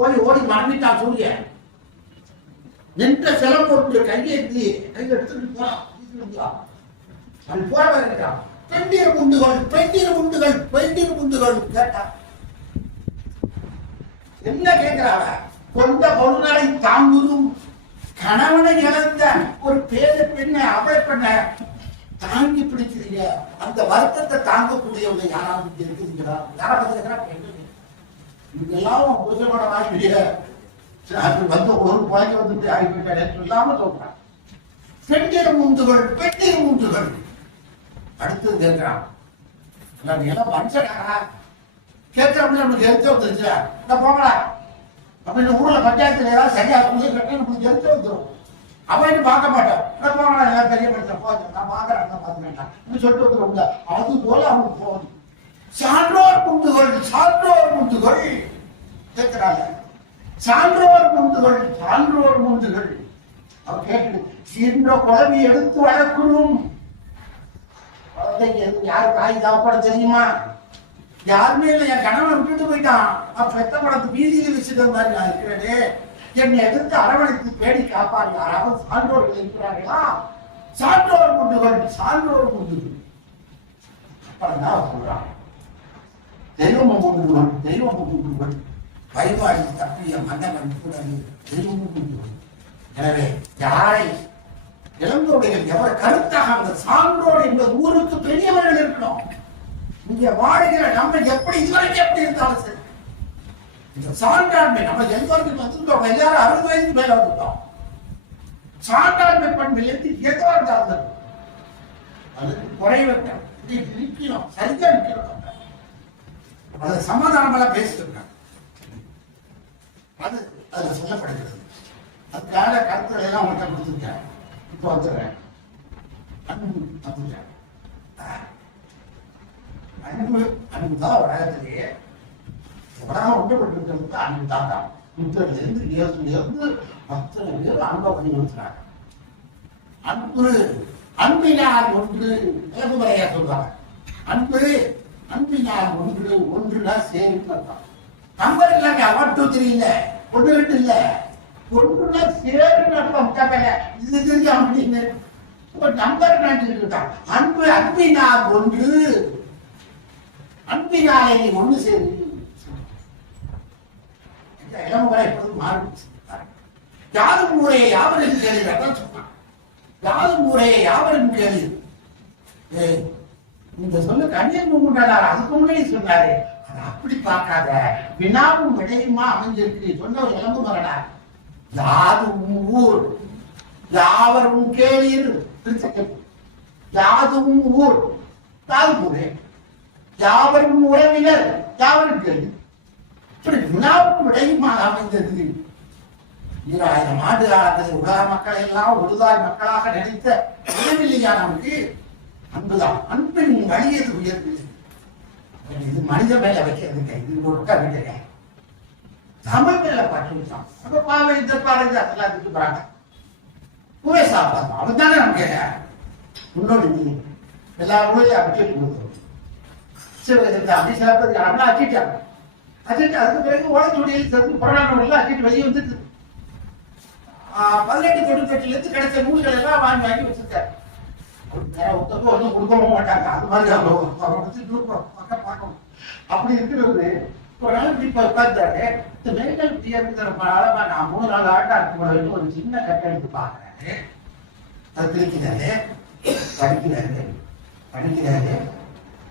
ஓடி ஓடி மறந்துட்டான் சூரியன். நின்ற செலம் போட்டு கையெழுத்தி எடுத்துட்டு போறான். அது போறவன் இருக்கான். பெண்டீர் முண்டுகள் கேட்டான். என்ன கேட்கிறாள கொண்ட பொருளாலை தாங்குதும் கணவனை இழந்த ஒரு பேத பெண்ணை அவளை பெண்ண தாங்கி பிடிக்கிறீங்க. அந்த வருத்தத்தை தாங்கக்கூடியவங்க யாராவது இருக்குதுங்களா? யாராவது இருக்கிறா பெண்ணு இதெல்லாம் புருஷனோட வாழ்க்கைய வந்து ஒரு குழந்தை வந்துட்டு ஆகிவிட்டார் சொல்லாம சொல்றான். பெண்டீர் முண்டுகள் அடுத்தது கேட்கிறான். எல்லாம் மனுஷனாரா கேட்கிறோம்னு நமக்கு எடுத்து வந்துருச்சு போங்களா அப்படின்னு ஊர்ல பஞ்சாயத்துல ஏதாவது சரியா சொல்லி நமக்கு எடுத்து வந்துடும். அவன் பார்க்க மாட்டான் போங்களா எல்லாம் பெரிய மனுஷன் போது நான் பாக்குறேன் பார்க்க வேண்டாம் சொல்லிட்டு வந்துடும்ல. அது போல அவனுக்கு போகணும். சான்றோர் முண்டுகள் கேட்கிறாங்க. சான்றோர் முண்டுகள் அவர் கேட்டு சீன்ற குழவி எடுத்து வளர்க்கணும். குழந்தைக்கு யாரு தாய் தாப்பட தெரியுமா? யாருமே இல்லை. என் கணவன் விட்டுட்டு போயிட்டான். பெத்த படத்து வீதியில வச்சுட்டு மாதிரி நான் இருக்கிறேனே, என்னை எதிர்த்து அரவணைத்து பேடி காப்பாடு யாராவது சான்றோர்கள் இருக்கிறார்களா? சான்றோர் குண்டுகள், சான்றோர் குண்டுகள். அப்பதான் சொல்றான் தெய்வம் குண்டுகள், தெய்வம் குண்டுகள், வழிபாடு தப்பிய மன்னவன் கூட தெய்வம் குண்டுகள். எனவே யாரை இளந்தோடைய எவர் கருத்தாக அந்த சான்றோர் என்பது ஊருக்கு பெரியவர்கள் இருக்கணும். இங்க வாழ்கிற நம்ம எப்படி இதுவரைக்கும் எப்படி இருந்தாலும் சரி, இந்த சான்றாண்மை நம்ம எல்லோருக்கும் வந்துட்டோம். எல்லாரும் 60 வயசுக்கு மேல வந்துட்டோம். சான்றாண்மை பண்பில் எதோ இருந்தாலும் அதுக்கு குறைவட்டம் இருக்கணும், சரியா இருக்கணும். அது சமாதானமெல்லாம் பேசிட்டு அது அதுல சொல்லப்படுகிறது. அதுக்காக கருத்துக்களை எல்லாம் உங்கள்கிட்ட கொடுத்துருக்கேன். இப்போ வந்துடுறேன். அன்பு அப்படிங்க, அன்பு அன்புதான் உலகத்திலேயே உலகம் ஒன்றுபட்டிருக்கிறது. அன்பு தான் தான் புத்தரிலிருந்து இருந்து 10 பேர் அன்பை பண்ணி கொடுத்துறாங்க. அன்பு அன்பினால் ஒன்று இலகுமுறையா சொல்றாங்க. அன்பு அன்பினால் ஒன்று, ஒன்றுனா சேர்ந்து நம்பர் இல்லாம 1 2 3 இல்ல, 1 2 இல்ல, ஒன்றுனா சேர்ந்து அர்த்தம். இது தெரிஞ்சு அப்படின்னு நம்பர் நினைச்சுட்டான். அன்பு அன்பினால் ஒன்று, அன்பினாலே நீ ஒன்று சேரு. இளமுறை எப்போது மாறுபட்டு யாரும் முறையை யாவரும் கேள்வி சொன்னான். யாரும் முறையை யாவரும் கேள்வி. இந்த சொல்ல கண்ணியம் கொண்டாடாரு. அதுக்கு முன்னாடி சொன்னாரு. அதை அப்படி பார்க்காத, வினாவும் விடையுமா அமைஞ்சிருக்கு. சொன்ன ஒரு இளம்பு மரனார். யாதும் ஊர் யாவரும் கேளீர். யாதும் ஊர் தாழ்முறை யாவரும் உறவினர் யாவரும் கேள்வி. இப்படி வினாவும் விடையுமா அமைந்தது. 2000 ஆண்டு காலத்தில் உலக மக்கள் எல்லாம் ஒருதாய் மக்களாக நினைத்த உறவில்லையா நமக்கு? அன்புதான். அன்பின் வழியது உயர்வு. இது மனித மேல வைக்கிறதுங்க, இது ஒருக்கா வைக்கிறேன். தமிழ் மேல பற்றுதான். அப்ப பாவை இந்த பாவை அதெல்லாம் திட்டுறாங்க. பூவே சாப்பிடாம அவன் தானே நமக்கு முன்னோடி. நீ எல்லா ஊரையும் அப்படி கொடுத்தோம். அப்படி சில பேர் அப்படிலாம் அச்சிட்டாங்க. அச்சிட்டு அதுக்கு பிறகு ஓடச்சூடியில் சேர்ந்து புறநானூர்ல அச்சிட்டு வெளியே வந்துட்டு 1898 கிடைச்ச நூல்கள் எல்லாம் வாங்கி வாங்கி வச்சிருக்காரு. ஒருத்தருக்கும் ஒன்றும் கொடுக்கவும் மாட்டாங்க. அது மாதிரி பார்க்கணும். அப்படி இருக்கிறது ஒரு நாள் இப்படி உட்கார்ந்தாரு. இந்த மேல்கள் அளவா நான் 3 4 ஆட்டா இருக்கும் ஒரு சின்ன கட்டை எடுத்து பார்க்கிறேன். அது பிரிக்கிறாரு, படிக்கிறாரு.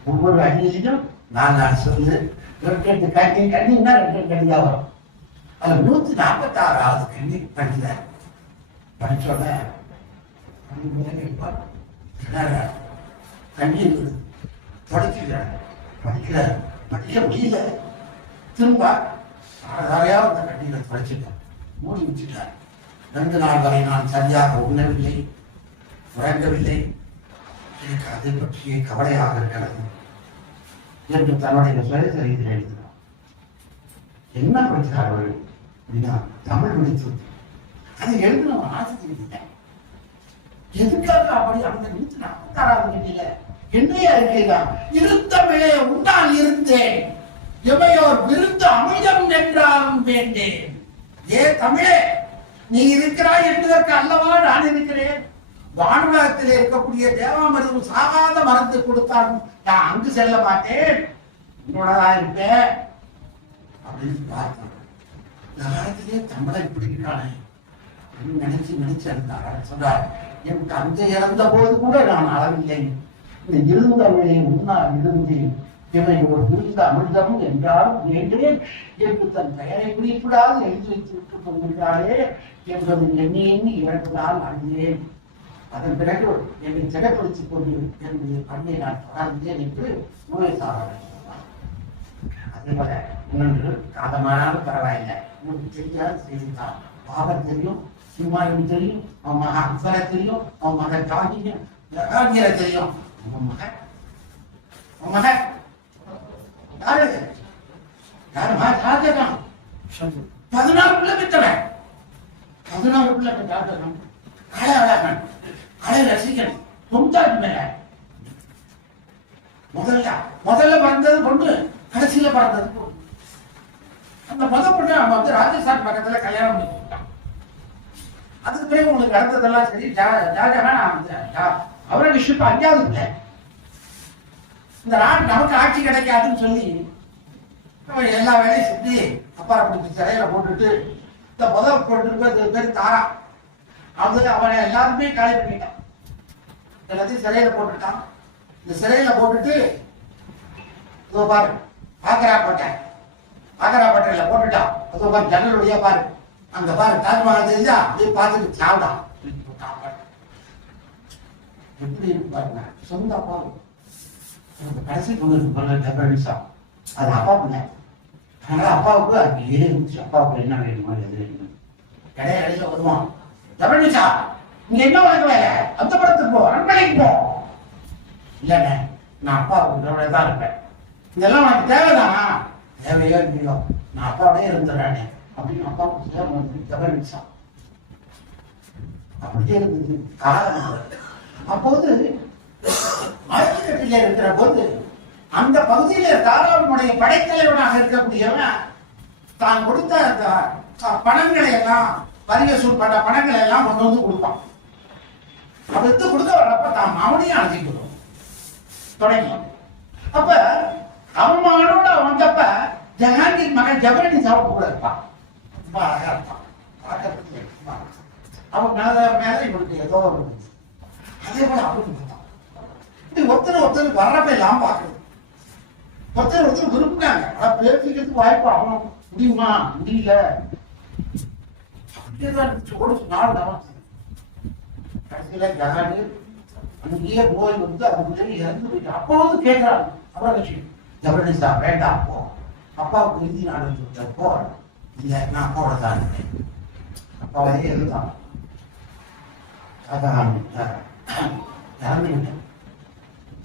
ஒவ்வொரு அணியிலையும் 4 சொல்லு, 2 கண்ணின்னா 2 கண்ணியா வரும். அது 146வது கண்ணி படிக்கிறார். படிச்சோட கண்ணீர் படிக்கிறார். படிக்க முடியல. திரும்ப அழகாக அந்த கண்ணீரை படிச்சுட்டார். மூடி வச்சுட்டார். 2 நாள் வரை நான் சரியாக உண்ணவில்லை, உறங்கவில்லை. எனக்கு அதை பற்றிய கவலையாக இருக்கிறது என்று தன்னுடைய சுயசரிதில் எழுதினார். என்ன படித்தார்கள் அப்படின்னா தமிழ் படித்து அதை எழுதின ஆசிரியர் எதுக்காக அப்படி அந்த 146வது கட்டில என்னைய அறிக்கைதான் இருத்தமிழே உண்டால் இருந்தேன் எவையோர் விருந்த அமிழ்தம் என்றாலும் வேண்டேன். ஏ தமிழே, நீ இருக்கிறாய் என்பதற்கு அல்லவா நான் இருக்கிறேன். வானுலகத்தில் இருக்கக்கூடிய தேவாமிர்தம் சாகாத மருந்து கொடுத்தாலும் நான் அங்கு செல்ல மாட்டேன், உன்னோடதான் இருப்பேன் அப்படின்னு பார்த்தேன். இந்த காலத்திலே தமிழை இப்படி இருக்கானே நினைச்சு இருந்தார். சொல்றார், என் தந்தை இறந்த போது கூட நான் அளவில்லை. இந்த இருந்தவளை முன்னால் இருந்தேன். இவை ஒரு விருந்த அமிர்தம் என்றாலும் வேண்டேன் என்று தன் பெயரை குறிப்பிடாது எழுதி வைத்து கொண்டிருக்கிறாரே என்பது எண்ணி 2 நாள் அழிந்தேன். அதன் பிறகு என்னை திடப்படுத்திக் கொண்டு என்னுடைய பணியை நான் தொடர்ந்தேன் என்று நூலைசாரர் சொன்னார். அதே போல இன்னொன்று காதமானாலும் பரவாயில்லை, உங்களுக்கு தெரியாத செய்திதான். பாபர் தெரியும், சிம்மாயும் தெரியும், அவன் மகன் அக்பரை தெரியும், அவன் மகன் காங்கிரை தெரியும். அவன் மகன் யாரு ஷாஜகான் 14 பிள்ளை பெற்றவன். 14 பிள்ளை பெற்றான். கலை அழகன், கலை ரசிகன், மும்தாஜ் மேல முதல்ல பிறந்தது பொண்ணு, கடைசியில பிறந்தது பொண்ணு. அந்த பொண்ணு அவன் வந்து ராஜஸ்தான் பக்கத்துல கல்யாணம் பண்ணி கொடுத்தான். அதுக்கு பிறகு உங்களுக்கு நடந்ததெல்லாம் சரி. ஷாஜஹான் வந்து அவுரங்கசீப் 5வது பிள்ளை. இந்த நாடு நமக்கு ஆட்சி கிடைக்காதுன்னு சொல்லி எல்லா வேலையும் செஞ்சு அப்பா பிடிச்சி சிறையில போட்டுட்டு இந்த முதல் போட்டு பேர் தாரா, அது அவனை எல்லாருமே காலி பண்ணிட்டான், எல்லாத்தையும் சிறையில போட்டுட்டான். இந்த சிறையில போட்டுட்டு இதோ பாரு ஆக்ரா கோட்டையில போட்டுட்டான். அதோ பாரு ஜன்னல் வழியா பாரு, அங்க பாரு தாஜ்மஹால் தெரிஞ்சா அப்படியே பார்த்துட்டு சாப்பிடான். எப்படி இருக்கு பாருங்க, சொந்த அப்பா. கடைசி பொண்ணு அது அப்பா பண்ண, அதனால அப்பாவுக்கு அங்கே இருந்துச்சு. அப்பாவுக்கு என்ன வேணுமோ எது வேணும் இடையில வருவான். ஜபர்னிசா இங்க என்ன வழக்கு வேலை, அந்த படத்துக்கு போ, அரண்மனைக்கு போ. இல்லண்ணே நான் அப்பாவுக்கு தான் இருப்பேன், இதெல்லாம் உனக்கு தேவைதானா? தேவையோ இல்லையோ நான் அப்பாவோடய இருந்துடுறானே அப்படின்னு அப்பாவுக்கு ஜபர்னிசா. அப்படியே இருந்தது காலம். அப்போது ஆட்சிக்கட்டில இருக்கிற போது அந்த பகுதியில தாராவுடைய படைத்தலைவனாக இருக்கக்கூடியவன் தான் கொடுத்த அந்த பணங்களை எல்லாம், வரி வசூல் பண்ண பணங்களை எல்லாம் கொண்டு வந்து கொடுப்பான். அவருக்கு கொடுக்க வரப்ப தான் அவனையும் அழைச்சிட்டு தொடங்கி. அப்ப அவனோட வந்தப்ப ஜஹாங்கீர் மகன் ஜபர்னிசாவுக்கு கூட இருப்பான். ரொம்ப அழகா இருப்பான், அவன் மேல இவனுக்கு ஏதோ ஒரு அதே போல அவனுக்கு ஒருத்தர் வர்றப்ப எல்லாம் பாக்குறது, ஒருத்தர் விரும்பினாங்க. ஆனா பேசிக்கிறதுக்கு வாய்ப்பு அவனும் முடியுமா முடியல. கடைசியில ஜஹாங்கீர் அங்கேயே போய் வந்து அதுக்குள்ளே இறந்து போயிட்டு அப்போது கேட்கிறாங்க அவுரங்கசீப், ஜபர்னிசா வேண்டாம் போ, அப்பாவுக்கு இறுதி நாடு போ. இல்ல நான் அப்பாவோட தான் இருக்கேன், அப்பாவே இருந்தான். இறந்துவிட்டேன்.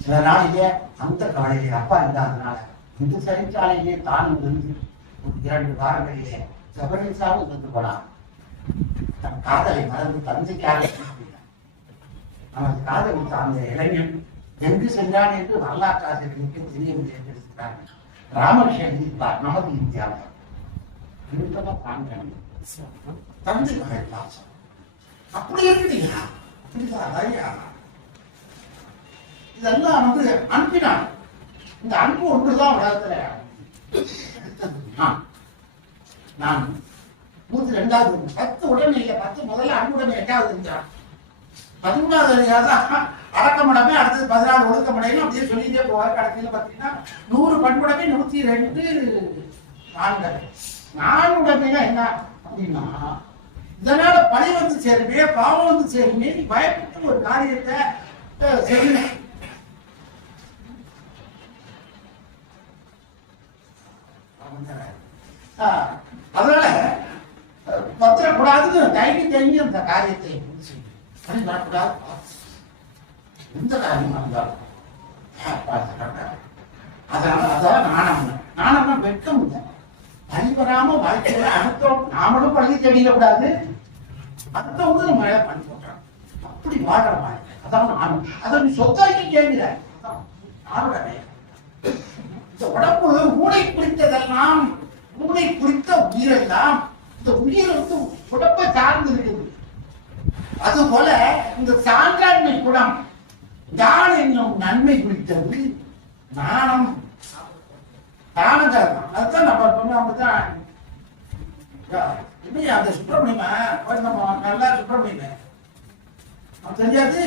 சில நாளிலே அந்த காலையிலே அப்பா இல்லாதனால இந்த சிறைச்சாலையிலே தான் இருந்து ஒரு 2 வாரங்களிலே ஜபர்னிசாவும் இருந்து போனான். தன் காதலை மறந்து தந்தைக்காக நமது காதலை சார்ந்த இளைஞன் எங்கு சென்றான் என்று வரலாற்று ஆசிரியர்களுக்கு தெரியவில்லை என்று இருக்கிறார்கள். ராமகிருஷ்ணன் எழுதியிருப்பார் நமது இந்தியாவில் தந்தை மகள் பாசம் அப்படி இருக்குதுங்களா? இதெல்லாம் வந்து அனுப்பினான். இந்த அன்பு ஒன்றுதான் உலகத்துல நான் 102வது 10 உடனே இல்லை, 10 முதல்ல அன்புடனே 2வது இருந்தான். 13வது அடக்கமடமே, அடுத்தது 14 ஒழுக்கமடையும் அப்படியே சொல்லிட்டே போவார். கடைசியில பாத்தீங்கன்னா 100 பண்புடமே, 102 நான்குடமையா என்ன அப்படின்னா, இதனால பழி வந்து சேருமே, பாவம் வந்து சேருமே, நீ பயப்பட்டு ஒரு காரியத்தை செய்யணும். அதனால பத்திரக்கூடாதுன்னு தைரியம் அந்த காரியத்தை வரக்கூடாது. எந்த காரியமா இருந்தாலும் அதனால அதான் நாணம்னா வெட்கம் இல்லை. பழிவராம வாழ்க்கையில அடுத்தவங்க நாமளும் பழகி தெரியக்கூடாது, அடுத்தவங்க நம்ம மேல பண்ணி போட்டாங்க. அப்படி வாழற வாழ்க்கை அதான் நானும். அதை நீ சொத்தாக்கி கேட்கிற நானுடைய இந்த உடம்பு ஊனை குறித்ததெல்லாம், ஊனை குறித்த உயிரெல்லாம் இந்த உயிர் வந்து உடம்பை சார்ந்து இருக்குது. அது போல இந்த சான்றாண்மை குணம் தான் என்னும் நன்மை குறித்தது நாணம். நாணங்கிறது அதுதான் நம்ம அப்படிதான் இல்லையா? அந்த சுப்பிரமணியன் நம்ம நல்லா சுப்பிரமணியன் தெரியாது,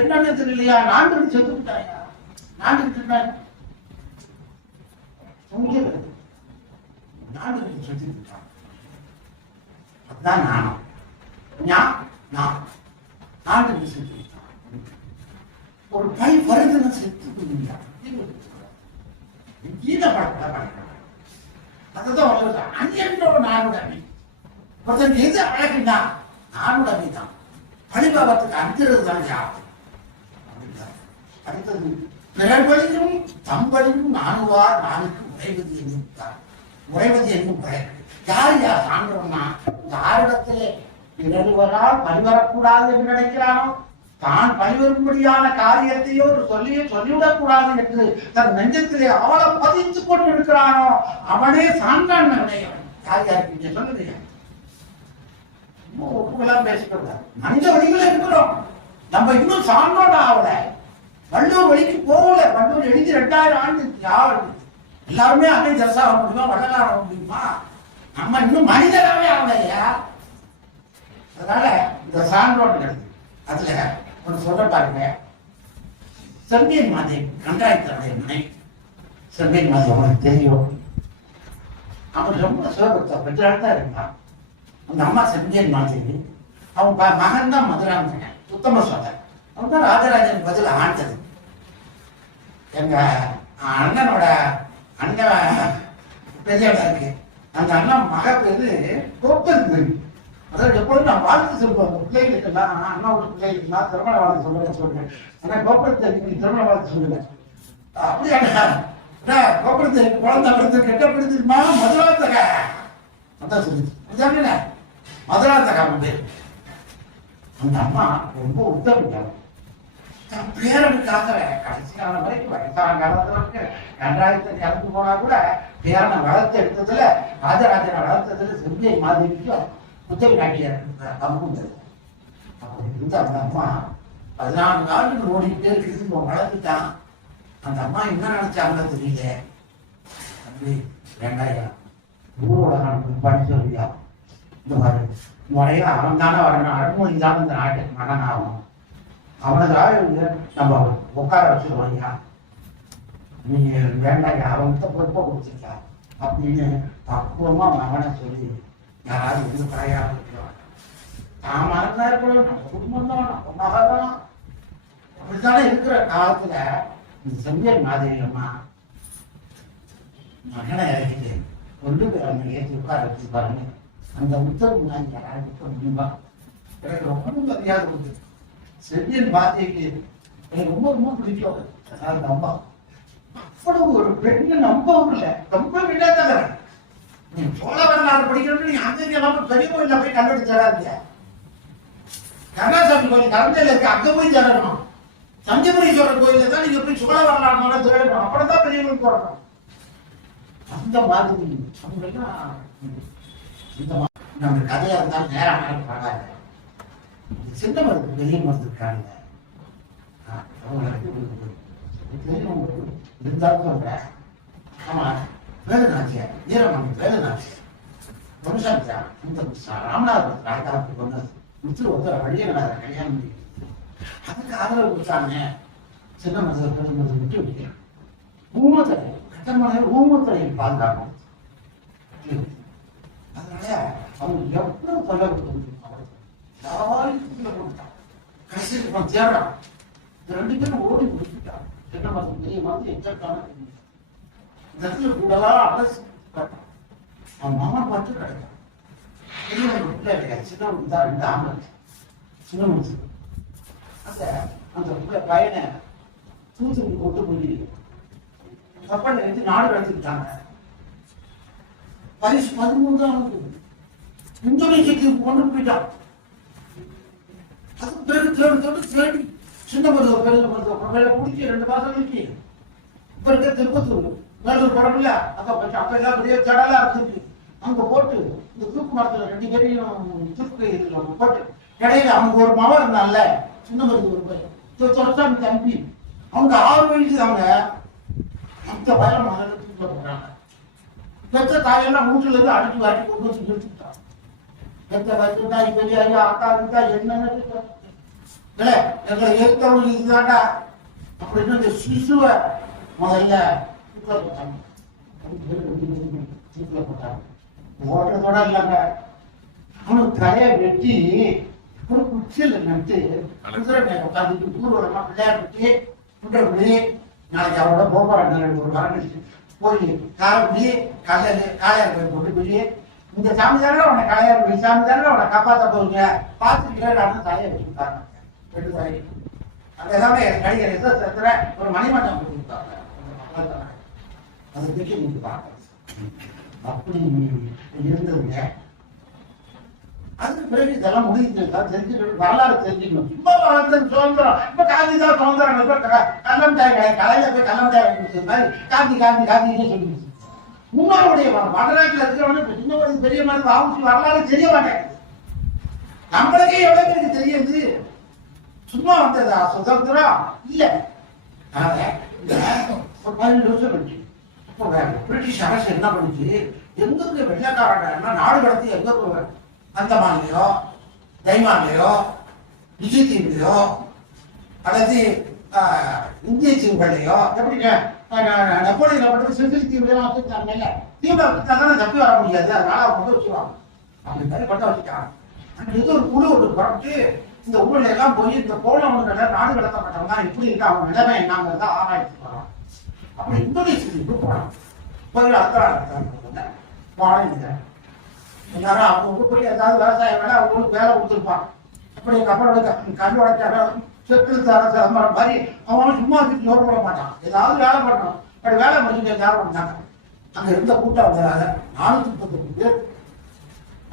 என்னன்னு தெரியலையா? நான்கு செத்து விட்டாயா? நான்கு செத்து விட்டான். அதுதான் நாணம். நான்கு செத்து விட்டான். ஒரு கை வருதுன்னு செத்து அதுதான் அந்நியன்றோட நானுடமை. ஒருத்தருக்கு எது அழகுன்னா நானுடமை தான். பழிபாவத்துக்கு அஞ்சுறது தான் யாரும். அடுத்தது பிறர்வழியும் தம்பழியும் நானுவார் நானுக்கு உறைவது என்னும் உறைவது என்னும் யார் யார் சான்றோம்னா யாரிடத்திலே பிறருவரால் பழிவரக்கூடாது என்று நினைக்கிறானோ, தான் பழிவரும்படியான காரியத்தையோ சொல்லிவிடக் கூடாது என்று தன் நெஞ்சத்திலே ஆழ பதித்துக் கொண்டு இருக்கிறானோ அவனே சான்றான் உடையவன். யார் யாருக்கு சொல்லுங்க, ஒப்புகளாம் பேசக்கூடாது. மனித வழிகள் இருக்கிறோம், நம்ம இன்னும் சான்றோட ஆகல, வள்ளுவர் வழிக்கு போகல. வள்ளுவர் எழுதி 2000 ஆண்டு யாரு எல்லாருமே அன்னை தசா ஆக முடியுமா, வள்ளலாக ஆக முடியுமா? நம்ம இன்னும் மனிதராகவே ஆகலையா? அதனால இந்த சான்றோடு அதுல ஒன்று சொல்ல பாருங்க. செம்பியன் மாதை கண்டாயத்தனுடைய மனை. செம்பியன் மாதை அவனுக்கு தெரியும், அவன் ரொம்ப சிவபக்த பெற்றால் தான் இருந்தான். அந்த அம்மா செம்பியன் மாதை, அவன் மகன் தான் மதுராந்தகன், உத்தம சோதரன். அவன் தான் ராஜராஜன் பதில் ஆண்டது. எங்க அண்ணனோட அண்ணன் பெரியவா இருக்கு, அந்த அண்ணன் மக பேரு கோப்பது. அதாவது எப்பொழுதும் நான் வாழ்த்து சொல்லுவேன் அந்த பிள்ளைகளுக்கெல்லாம், அண்ணாவோட பிள்ளைகளுக்கெல்லாம் திருமண வாழ்த்து சொல்லுவேன். ஆனா கோபுரத்தை திருமண வாழ்த்து சொல்லுவேன். அப்படியா கோபுரத்தை குழந்தை பிறந்து கெட்டப்படுத்திருமா மதுராந்தக அதான் சொல்லுது. மதுராந்தகா பேர். அந்த அம்மா ரொம்ப உத்தரவிட்டாங்க தன் பேரனுக்காக கடைசி காலம் வரைக்கும் வயசான காலத்துல 2000 இறந்து போனா கூட பேரனை வளர்த்து எடுத்ததுல, ராஜராஜனை வளர்த்ததுல செம்பியன் மாதிரிக்கும் உத்தரவு காட்டிய பங்குந்தது. அப்படி இருந்த அந்த அம்மா 14 ஆண்டுகள் ஓடிக்கிட்டே இருக்குது, வளர்ந்துட்டான். அந்த அம்மா என்ன நினைச்சாங்க தெரியல. தம்பி வேண்டாயா, ஊரோட நான் படிச்சு சொல்லியா, இந்த மாதிரி முறையா அவன் தானே வரணும், அடமொழி தான் இந்த நாட்டுக்கு மகன் ஆகும், அவனதாக நம்ம உட்கார வச்சுருவாயா, நீ வேண்டாயா, அவன்கிட்ட பொறுப்பை கொடுத்துருக்கா அப்படின்னு பக்குவமா மகனை சொல்லி யாராவது எந்த தாயாக இருக்கிறான். தான் மகனா இருக்கணும், நம்ம குடும்பம் தான், நம்ம மகதான். அப்படித்தானே இருக்கிற காலத்துல இந்த செம்பியன் மாதிரி அம்மா மகனை இறக்கிட்டு கொண்டு போய் அவங்க ஏற்றி உட்கார வச்சு பாருங்க. அந்த உத்தரவு நான் யாராவது முடியுமா? எனக்கு ரொம்ப மரியாதை கொடுத்து செம்பியன் பாத்தியக்கு எனக்கு ரொம்ப ரொம்ப பிடிக்கும். அந்த அம்மா அவ்வளவு ஒரு பெண்ணு நம்பவும் இல்லை, ரொம்ப விடாதவர. நீ சோழ வரலாறு படிக்கணும்னு நீ அங்கே எல்லாம் பெரிய கோயில போய் கண்டுபிடிச்சு தராதிய. கருணாசாமி கோயில் கரந்தையில இருக்கு, அங்க போய் தரணும். தஞ்சபுரீஸ்வரர் கோயில தான் நீங்க போய் சோழ வரலாறு தேடணும், அப்படிதான் பெரியவங்களுக்கு போடணும். அந்த மாதிரி அவங்கெல்லாம் இந்த நம்ம கதையா இருந்தாலும் நேரம் பரவாயில்ல. சின்ன மருந்து பெரிய மருந்து இருக்காங்க, அவங்களுக்கு இருந்தாலும் சொல்றேன். ஆமா வேலுநாச்சியார், வீரமணி வேலுநாச்சியார் வம்சா இந்த ராமநாதபுரம் ராஜாவுக்கு வந்து முத்து ஒருத்தர வழியனார கல்யாணம் பண்ணி அதுக்கு ஆதரவு கொடுத்தாங்க. சின்ன மருந்து பெரிய மருந்து விட்டு விட்டு ஊமத்துறை கட்டமான ஊமத்துறையை பாதுகாக்கும். அதனால அவங்க எவ்வளவு தொல்லை கொடுத்து கடைசியில் தேடுறான். இந்த 2 பேரும் ஓடி முடிச்சுட்டான். சின்ன மருந்து பெரிய மருந்து எச்சக்கான இந்த இடத்துல கூடலாம் அரசு அவன் மாமா பார்த்து கிடைக்கும். பெரியவங்க பிள்ளை கிடையாது, சின்னவனுக்கு தான் 2 ஆம்பளை சின்ன மனுஷன். அந்த பிள்ளை பையனை தூத்துக்குடி கொண்டு போய் கப்பல் எடுத்து நாடு எடுத்துக்கிட்டாங்க. வயசு 13 தான் இந்தோனேஷியாக்கு கொண்டு போயிட்டான். அது பேரு தேடி சின்ன மருத்துவ பெரிய மருத்துவ பிடிச்சி 2 மாசம் இருக்கு. இப்ப இருக்க திருப்பத்தூர் வேலூர் படம்ல அப்ப எல்லாம் பெரிய கடலா இருக்கு, அங்க போட்டு இந்த தூக்கு மரத்துல 2 பேரையும் தூக்கு போட்டு இடையில அவங்க ஒரு மவன் இருந்தான்ல சின்ன மருத்துவ தொடர்ச்சாமி தம்பி, அவங்க 6 வயசு அவங்க அந்த வயல மகனை தூக்கில போடுறாங்க. பெற்ற தாயெல்லாம் வீட்டுல இருந்து அடிச்சு வாட்டி கொண்டு வந்து நிறுத்திட்டான். பெற்ற வயசுட்டா பெரிய ஐயா அக்கா இருக்கா என்னன்னு இல்ல எங்களை ஏற்றவங்க இதுதாண்டா அப்படின்னு இந்த சிசுவை முதல்ல தூக்கில போட்டாங்க. தூக்கில போட்டாங்க ஓட்டுறதோட இல்லைங்க, அவனுக்கு தலையை வெட்டி ஒரு குச்சியில் நட்டு குதிரை மேல உட்காந்துட்டு ஊர்வலமா பிள்ளையார் வெட்டி குண்டபடி நாளைக்கு அவரோட போப்பாடு ஒரு வரணிச்சு போய் காரப்படி காளையார் கோயில் கொண்டு போய் இந்த சாமி தானே உன்னை காளையார் கோயில் சாமி தானே உன்னை காப்பாற்ற போறீங்க பார்த்துக்கிறேன் தலையை வச்சுட்டாங்க. 2 தலையை அந்த எல்லாமே கடிகரை எதிர்த்துல ஒரு மணிமண்டம் கொடுத்துருக்காங்க. அதை தூக்கி நீங்க பார்க்க அப்படி இருந்ததுங்க. அதுக்கு பிறகு இதெல்லாம் முடிஞ்சு தெரிஞ்சுக்கணும், வரலாறு தெரிஞ்சுக்கணும். சும்மா வளர்ந்து சுதந்திரம், இப்ப காந்தி தான் சுதந்திரம், இப்ப கள்ளமிட்டாய் கடை கடையில போய் கள்ளமிட்டாய் வாங்கி மாதிரி காந்தி காந்தி காந்தினே சொல்லிடுச்சு. முன்னோருடைய வடநாட்டில் இருக்கிறவங்க இப்ப சின்ன பெரிய மாதிரி ஆவுசி வரலாறு தெரிய மாட்டேங்குது. நம்மளுக்கே எவ்வளவு பேருக்கு தெரியுது? சும்மா வந்ததா சுதந்திரம் இல்ல. ஒரு 15 வருஷம் கழிச்சு பிரிட்டிஷ் அரசு என்ன பண்ணுச்சு, எங்க வெள்ளக்காரங்க நாடு கடத்தி எங்க அந்தமான்லயோ தைமான்லயோ விஜயதீவுலையோ அல்லது இந்திய தீவுகள்லையோ எப்படிங்க நெப்போலியன் மட்டும் சிசிலி தீவுலையோ வச்சுருந்தாங்க. தீவுல தானே தப்பி வர முடியாது, அதனால அவங்க வந்து வச்சுருவாங்க. அப்படி மாதிரி பட்ட வச்சுட்டாங்க. அங்க ஏதோ ஒரு குழு ஒன்று புறப்பட்டு இந்த ஊர்ல எல்லாம் போய் இந்த போனவங்களை நாடு கடத்தப்பட்டவங்க இப்படி இருக்கு, அவங்க நிலைமை என்னங்கிறத ஆராய்ச்சி வரோம். அப்படி இந்தோனேஷியாவுக்கு போனாங்க. போய் அத்தனை வாழை எல்லாரும் அவங்க போய் ஏதாவது விவசாயம் வேலை அவங்களுக்கு வேலை கொடுத்துருப்பான். அப்படி கப்பலோட கண்ணு உடைச்சாங்க செத்து அரசு அமரம் மாதிரி அவங்களும் சும்மா வச்சுட்டு ஜோர் போட மாட்டான், ஏதாவது வேலை பண்ணணும். அப்படி வேலை முடிஞ்சு எல்லாரும் வந்தாங்க. அங்க இருந்த கூட்டம் வந்ததால 438 பேர்.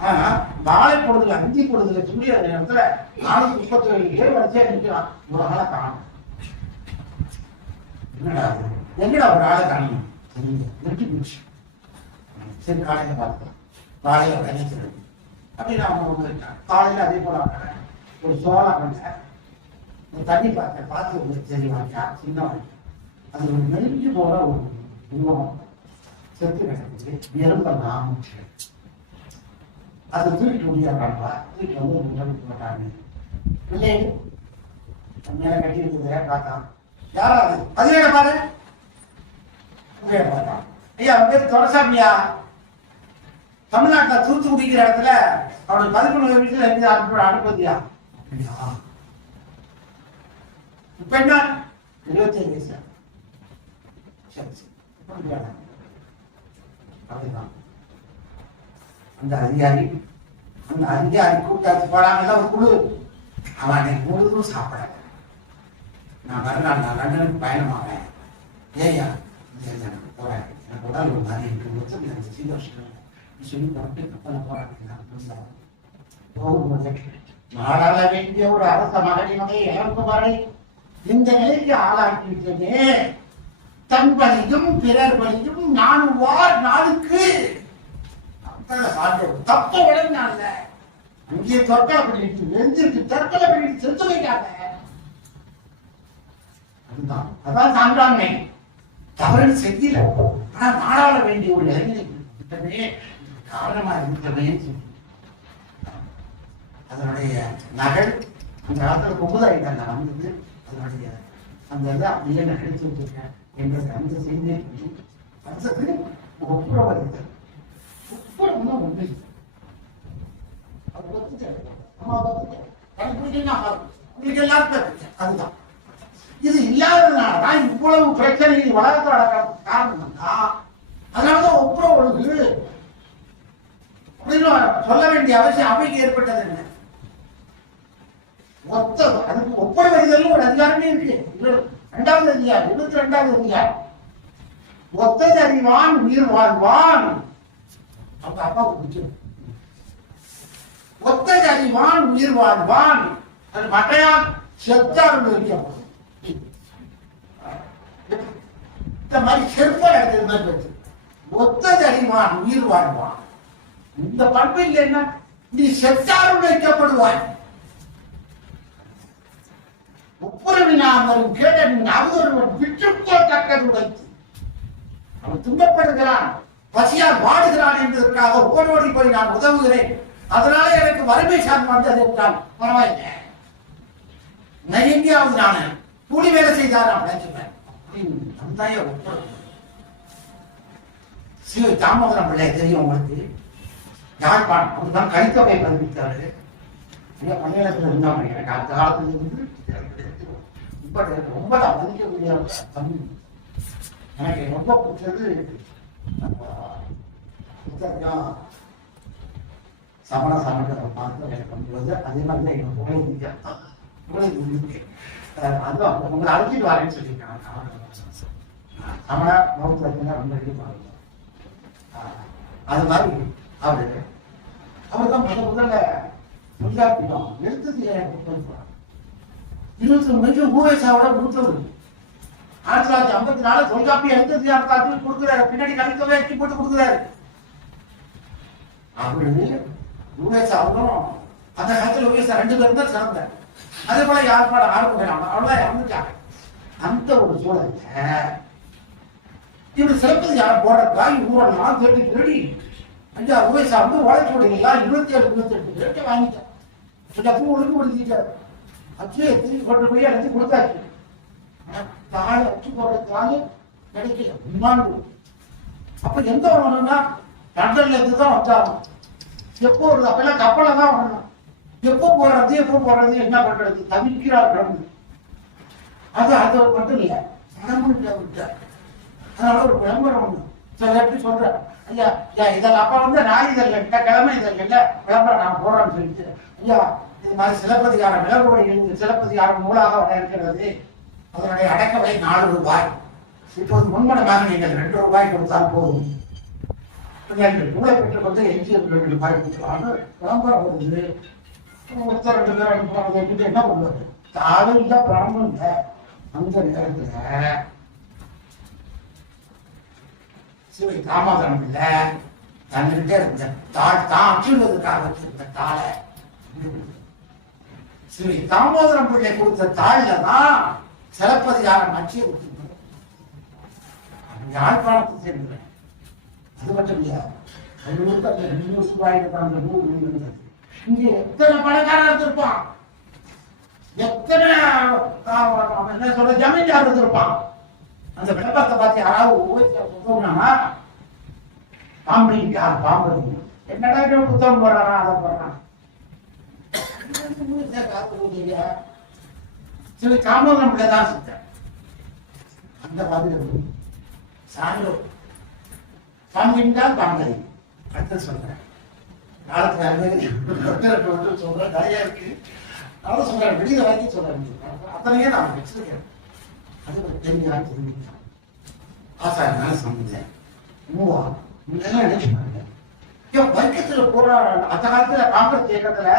ஆனா வாழை பொழுதுல அந்தி பொழுதுல சூரிய இடத்துல 437 பேர் வரிசையா நிற்கிறான். ஒரு ஆளை காணும். என்னடா எங்கடா ஒரு ஆளை காணும் நிறுத்தி போச்சு. சரி காலையில பார்த்தோம், காலையில விளைச்சல் அப்படின்னு அவங்க காலையில அதே போல ஒரு சோளா பண்ண தண்ணி பார்த்து உங்களுக்கு தெரியுமாச்சா சின்ன வாய்க்கா அது ஒரு நெருங்கி போல ஒரு உருவம் செத்து கிடக்குது. எறும்பெல்லாம் அதை தூக்கிட்டு முடியாடுறாங்களா, தூக்கிட்டு வந்து நிலவுக்கு மாட்டாங்க. பிள்ளைங்க மேல கட்டி இருக்குது பார்த்தான். யாராவது அதே பாரு பார்த்தான். ஐயா அவங்க பேர் துரசாமியா, தமிழ்நாட்டில் தூத்துக்குடிக்கிற இடத்துல அவனுக்கு 11 வயசுல இருந்து அனுப்பதியா. இப்ப என்ன 25 வயசு. அப்படிதான் அந்த அதிகாரி கூட்டாச்சு போடாம ஒரு குழு அவனை முழுதும் சாப்பிட. நான் மறுநாள் நான் லண்டனுக்கு பயணமாவேன். ஏயா போறேன், எனக்கு உடல் ஒரு மாதிரி இருக்கு, சீதோஷம் சொல்லி போட்டு கப்பலை போராடுகிறார். நாடாள வேண்டிய ஒரு அரச மகனினுடைய இழப்பு வரை இந்த நிலைக்கு ஆளாக்கிவிட்டதே. தன் பலியும் பிறர் பலியும் நான் வார் நாளுக்கு தப்ப விளங்கினாங்க. அங்கே தற்கொலை பண்ணிட்டு நெஞ்சிற்கு தற்கொலை பண்ணிட்டு செத்து வைக்காத. அதுதான் அதான் சான்றாண்மை. தவறு செய்யல, ஆனா நாடாள வேண்டிய ஒரு இளைஞனை காரணமா இருக்கிறதே. அதனுடைய நகல் அந்த காலத்துல பொங்குதாயிட்டாங்க வந்தது. அதனுடைய அந்த இதை அப்படியே நகர்த்து வச்சிருக்கேன் என்ற அந்த செய்தியை அடுத்தது ஒப்புரவதித்தல். ஒப்புரவுன்னா உண்மை உங்களுக்கு எல்லாருக்கும் அதுதான். இது இல்லாததுனாலதான் இவ்வளவு பிரச்சனை உலகத்தில் நடக்கிறது காரணம் தான். அதனாலதான் ஒப்புரவு அப்படின்னு சொல்ல வேண்டிய அவசியம் அவைக்கு ஏற்பட்டது. என்ன அதுக்கு ஒப்புரவதிதல் ஒரு அதிகாரமே இருக்கு. 2வது அதிகாரம் 22வது அதிகாரம் ஒத்தது அறிவான் உயிர் வாழ்வான். அவங்க அப்பா பிடிச்சிடும். ஒத்தது அறிவான் உயிர் வாழ்வான். அது மட்டையால் செத்தார் வைக்கப்படும். இந்த மாதிரி செருப்பாக ஒத்தது அறிவான் உயிர் வாழ்வான். இந்த பண்பு இல்லைன்னா நீ செத்தாரும் வைக்கப்படுவாய். ஒப்புரவினால் வரும் கேட்ட அவருவன் விற்றுக்கோ தக்கது உடைத்து அவன் துன்பப்படுகிறான், பசியால் வாடுகிறான் என்பதற்காக ஓடோடி போய் நான் உதவுகிறேன். அதனால எனக்கு வறுமை சார்ந்து வந்தது என்றால் பரவாயில்லை. நான் எங்கேயாவது நான் கூலி வேலை செய்தார் அப்படின்னு ஒப்புரவு. சிவ தாமோதரம் பிள்ளை தெரியும் உங்களுக்கு, யாழ்ப்பாணம். அவர்தான் கலித்தொகை பதிவித்தாரு. பணியிடத்தில் இருந்தாங்க. எனக்கு அந்த காலத்துல இருந்து ரொம்ப மதிக்கக்கூடிய தமிழ். எனக்கு ரொம்ப பிடிச்சது சமண சமணத்தை பார்த்து எனக்கு பண்ணுவது. அதே மாதிரி தான் எனக்கு அதுவும் உங்களை அழைச்சிட்டு வரேன்னு சொல்லியிருக்காங்க. சமண பௌத்தத்தில் ரொம்ப ஈடுபாடு. அது மாதிரி அவர் தான் முதல்ல தொல்காப்பியம் எழுத்து 23 ஊவேசாவோட மூத்தவர். 1954 தொல்காப்பியம் எழுத்து யாருக்காவது கொடுக்குறாரு, பின்னாடி கணித்தவே எட்டி போட்டு கொடுக்குறாரு. அவரு ஊவேசா அவரும் அந்த காலத்துல ஊவேசா 2 பேரும் தான் சிறந்தார். அதே போல யாழ்ப்பாணம் ஆறுமுகம் அவ்வளவுதான் இறந்துட்டாங்க. அந்த ஒரு சூழல்ல இவர் சிறப்பது யாரை போடுறதுக்காக ஊரெல்லாம் தேடி தேடி ஐயா ஊவேசா வந்து உழைச்சுடையெல்லாம் 27 28 பேர்கிட்ட வாங்கிட்டார். எல்லாத்தையும் ஒழுங்குபடுத்திட்டார். அச்சுவே திரும்பி கொண்டு போய் அழைச்சி கொடுத்தாச்சு. தாழ அச்சு போடுறதுக்காக கிடைக்கல உண்மாண்டு. அப்ப எந்த வரணும்னா லண்டன்ல இருந்து தான் வந்தாலும் எப்போ வருது, அப்பெல்லாம் கப்பலை தான் வரணும். எப்போ போறது என்ன பண்றது தவிர்க்கிறார் கிடந்து. அது மட்டும் இல்லை விட்டார். அதனால ஒரு விளம்பரம் ஒண்ணு சில எப்படி சொல்றேன், ஐயா இதில் அப்ப வந்து நான் இதில் இந்த கிழமை இதில் இல்லை விளம்பரம் நான் போறேன்னு சொல்லிட்டு, ஐயா இது மாதிரி சிலப்பதிகாரம் விளம்பரம் எழுது சிலப்பதிகாரம் நூலாக வர இருக்கிறது, அதனுடைய அடக்க விலை 4 ரூபாய். இப்போது முன்மனமாக நீங்கள் 2 ரூபாய் கொடுத்தால் போதும். நூலை பெற்றுக்கொண்டு எஞ்சிய 2 ரூபாய் கொடுக்கலான்னு விளம்பரம் வருது. ஒருத்தர் 2 பேர் அனுப்புறது என்ன பண்ணுவாரு, தாழும் தான் பிராமணம் இல்லை. அந்த நேரத்துல சிவை தாமோதரம் இல்ல தன்னிட்ட இருந்த தான் அச்சுவதற்காக வச்சிருந்த தாளை சிவை தாமோதரம் பிள்ளை கொடுத்த தாள்ல தான் சிலப்பதிகாரம் அச்சு யாழ்ப்பாணத்தை சேர்ந்தேன். அது மட்டும் இல்ல, 200 ரூபாய்க்கு அந்த நூல் இருந்தது. இங்க எத்தனை பணக்காரர் இருந்திருப்பான், எத்தனை என்ன சொல்ற ஜமீன்தார் இருந்திருப்பான். அந்த விளம்பரத்தை பார்த்து யாராவது பாம்பு என்னடா புத்தகம் போடுறானா அதை போடுறான். சில தாமோதரம் பிள்ளைதான் சித்தன். அந்த மாதிரி சாயோ பாம்பின்தான் பாம்பை அடுத்த சொல்றேன். காலத்துல சொல்றேன் நிறைய இருக்கு. அதான் சொல்றேன், வெளியில வாங்கி சொல்றேன். அத்தனையே நான் வச்சிருக்கேன். அது ஒரு தெரிஞ்சா தெரிவித்தான் ஆசாரியனால சம்பந்தேன் மூவா இதெல்லாம் நினைச்சுப்பாங்க. வர்க்கத்துல போராட அந்த காலத்துல காங்கிரஸ் இயக்கத்துல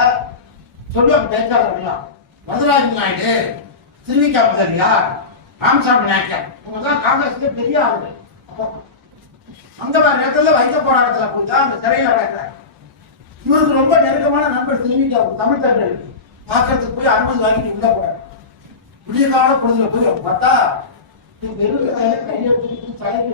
சொல்லுவாங்க பேச்சாளர்கள்லாம், வரதராஜன் நாயுடு, திருவிக்கா முதலியார், ராமசாமி நாயக்கர், இவங்கதான் காங்கிரஸ்ல பெரிய ஆளுங்க. அந்த மாதிரி நேரத்துல வைக்க போராட்டத்துல போய்தான் அந்த சிறையில் அடைக்கிறார். இவருக்கு ரொம்ப நெருக்கமான நண்பர் திருவிக்கா தமிழ் தமிழருக்கு பார்க்கறதுக்கு போய் அனுமதி வாங்கிட்டு உள்ள போறாரு. விடிய கால பொழுதுல போய் பார்த்தா வெறும் கையெழுத்து தலைக்கு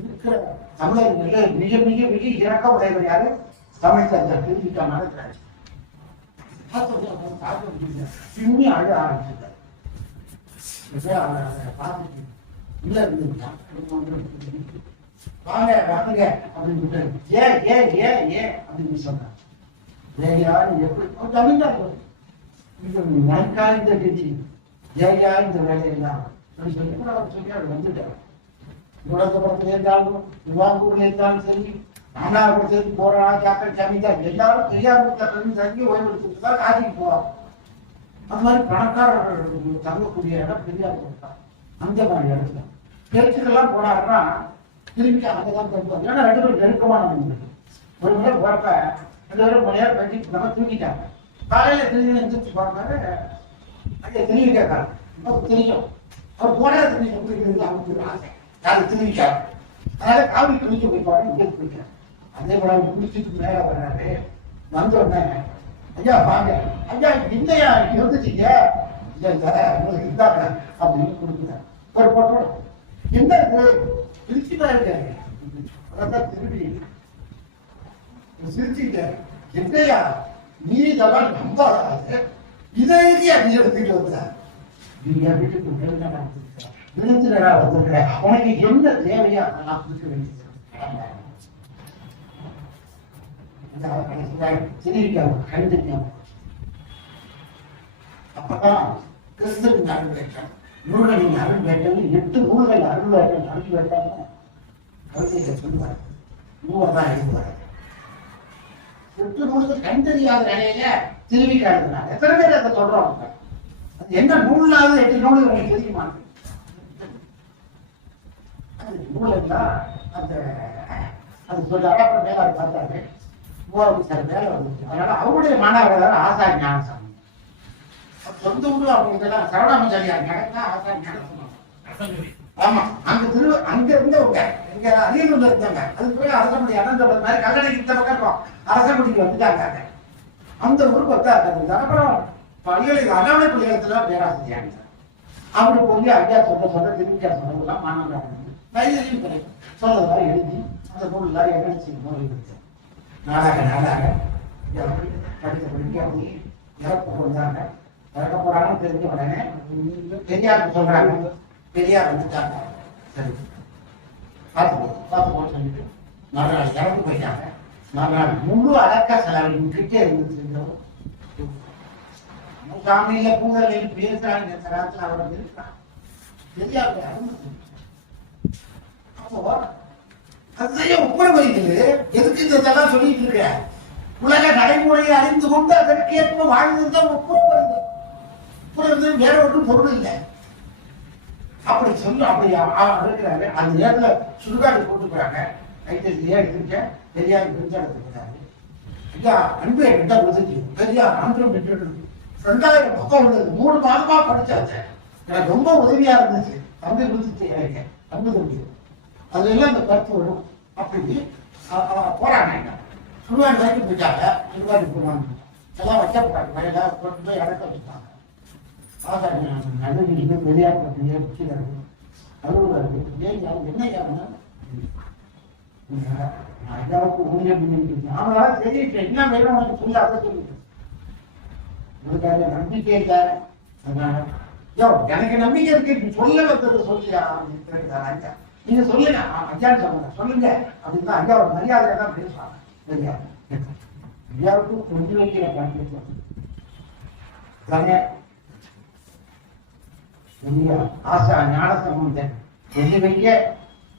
இருக்கிற தமிழர்கள் மிக மிக மிக இறக்க உடையவர் யாரு, தமிழ் தெரிவிக்க நடக்கிறார். இன்னும் அழ ஆரம்பிச்சிருக்காரு. பார்த்துட்டு உள்ள இருந்துட்டான் வாங்க வாங்க அப்படின்னு ஏன் அப்படின்னு சொன்னார். எப்படி தமிழ்நாடு இந்த கட்சி ஏயா இந்த வேலையெல்லாம் சொல்லி கூட அவர் சொல்லி அவர் வந்துட்டார். குளத்தபுரத்துல இருந்தாலும் திருவாங்கூர்ல இருந்தாலும் சரி, ராமநாதபுரத்துக்கு போறானா கேப்டன் ஜமீன்தார் எல்லாரும் பெரியார் தங்கி ஓய்வெடுத்துட்டு தான் காசிக்கு போவாங்க. அந்த மாதிரி பணக்காரர்கள் தங்கக்கூடிய இடம் பெரியார் தான். அந்த மாதிரி இடத்துல பேச்சுக்கெல்லாம் போனாருன்னா திரும்பி அங்கதான் தருவாங்க. ஏன்னா 2 பேரும் நெருக்கமான ஒரு முறை போறப்ப 2 பேரும் மணியார் கட்டி நம்ம தூக்கிட்டாங்க. காலையில திரும்பி எந்திரிச்சு பார்த்தாரு, அங்கே திரும்பி கேட்காரு தெரியும். அவர் போனா திரும்பி அவங்களுக்கு ஆசை யாரு திரும்பிக்காரு. அதனால காவி குளிக்க போய்ப்பாரு, இங்கே போய்க்கிறேன். அதே போல குளிச்சுட்டு மேல வர்றாரு. வந்த உடனே ஐயா வாங்க ஐயா இல்லையா இருந்துட்டீங்க உங்களுக்கு இருந்தாங்க அப்படின்னு கொடுக்குறாரு. ஒரு போட்டோ என்ன திருச்சிதான் இருக்காரு. அதான் திரும்பி சிரிச்சுக்கிட்டாரு. என்னையா நீ இதெல்லாம் நம்பாது, இதை நீ எடுத்துட்டு வந்த நீ என் வீட்டுக்கு விருந்தினரா வந்திருக்கிற, உனக்கு என்ன தேவையா நான் கொடுக்க வேண்டியது கண்டுக்க. அப்பதான் கிறிஸ்தவின் அருள் வேட்டம், நூல்களின் அருள் வேட்டம், 8 நூல்கள் அருள் வேட்டம் அருள் வேட்டம் கவிதைகளை சொல்லுவார். நூலதான் எழுதுவார். 8 நூல்கள் கண் தெரியாத நிலையில திருவிக்கா எழுதுனாங்க. எத்தனை பேர் அதை சொல்றோம்? அது என்ன நூலாவது 8 நூல்கள் உங்களுக்கு தெரியுமா? நூல் எல்லாம் அந்த அது சொல்றாரு. அப்புறம் மேல அவர் பார்த்தாரு, மூவாவது சார் மேல வந்துச்சு. அதனால அவருடைய மாணவர்கள் ஆசா ஞானசாமி. சொந்த ஊரு அவங்க எல்லாம் சரவணாமச்சாரியார் நடந்தா ஆசா ஞானசாமி. ஆமா, அங்க இருந்தவங்க எங்க அரியலூர்ல இருந்தாங்க. அதுக்கு போய் அரசமுடி அனந்த மாதிரி கல்லணைக்கு இந்த பக்கம் அரசமுடிக்கு வந்துட்டாங்க. அந்த ஊருக்கு வந்தாங்க. அப்புறம் பள்ளிகளுக்கு அண்ணாமலை பள்ளிகளத்துல பேராசிரியாங்க. அவரு போய் ஐயா சொல்ல திரும்பியா சொன்னதெல்லாம் மாணவர்கள் லைப்ரரியும் கிடைக்கும். சொல்லதெல்லாம் எழுதி அந்த நூல் எல்லாம் என்ன செய்யணும் எழுதி நாளாக படித்த படிக்க அப்படி இறப்பு கொண்டாங்க. இறக்க போறாங்க தெரிஞ்ச உடனே பெரியாருக்கு சொல்றாங்க, பெரியார் வந்துட்டாங்க. சரி பார்த்து சொல்லிட்டு மறுநாள் இறந்து போயிட்டாங்க. மறுநாள் முழு அடக்க செலவு கிட்டே இருந்து செஞ்சோம். சாமியில பூதலில் பேசுறாங்க. இந்த நேரத்தில் அவரை இருக்கிறான் பெரியாருடைய அருமை. அப்போ அதுதான் ஒப்புரவு இருக்குது. எதுக்கு இதெல்லாம் சொல்லிட்டு இருக்க? உலக நடைமுறையை அறிந்து கொண்டு அதற்கேற்ப வாழ்ந்துதான் ஒப்புரவு வருது. ஒப்புரவு வேற ஒன்றும் பொருள் இல்லை. அப்படி சொல்லு. அப்படி இருக்கிறாங்க. அந்த நேரத்துல சுடுகாடு போட்டு போறாங்க. கைத்தறியே எடுத்துக்க பெரியார் பிரிஞ்சா எடுத்துக்கிறாரு. ஐயா அன்பு என்கிட்ட கொடுத்துச்சு. பெரியார் அன்றும் பெற்று 2000 பக்கம் உள்ளது. 3 மாதமா படிச்சாச்சு. எனக்கு ரொம்ப உதவியா இருந்துச்சு. தம்பி கொடுத்துச்சு எனக்கு அன்பு தம்பி. அது எல்லாம் இந்த கருத்து வரும். அப்படி போறாங்க. சுடுகாடு வரைக்கும் போயிட்டாங்க. சுடுகாடு போனாங்க. எல்லாம் வைக்கப்பட்டாங்க. வயல கொண்டு போய் அடக்க வச்சுட்டாங்க. நடுவில் பெரியார் பற்றிய கீழே அலுவலர் இருக்கு. என்ன யாருன்னா ஐயாவுக்கு ஊழியம் அவங்களால தெரியிட்டு என்ன வேணும் உனக்கு சொல்லி அதை சொல்லிட்டு உங்களுக்காக நம்பிக்கை இல்லை. எனக்கு நம்பிக்கை இருக்கு. சொல்ல வந்தது சொல்லியா ஐயா நீங்க சொல்லுங்க. ஐயான்னு சொல்லுங்க சொல்லுங்க அப்படின்னு ஐயாவோட மரியாதையை தான் பேசுவாங்க. சரியா ஐயாவுக்கு கொஞ்சம் வைக்கிற காண்பிச்சு ஆசா ஞான சம்பந்தன் கொஞ்சி வைக்க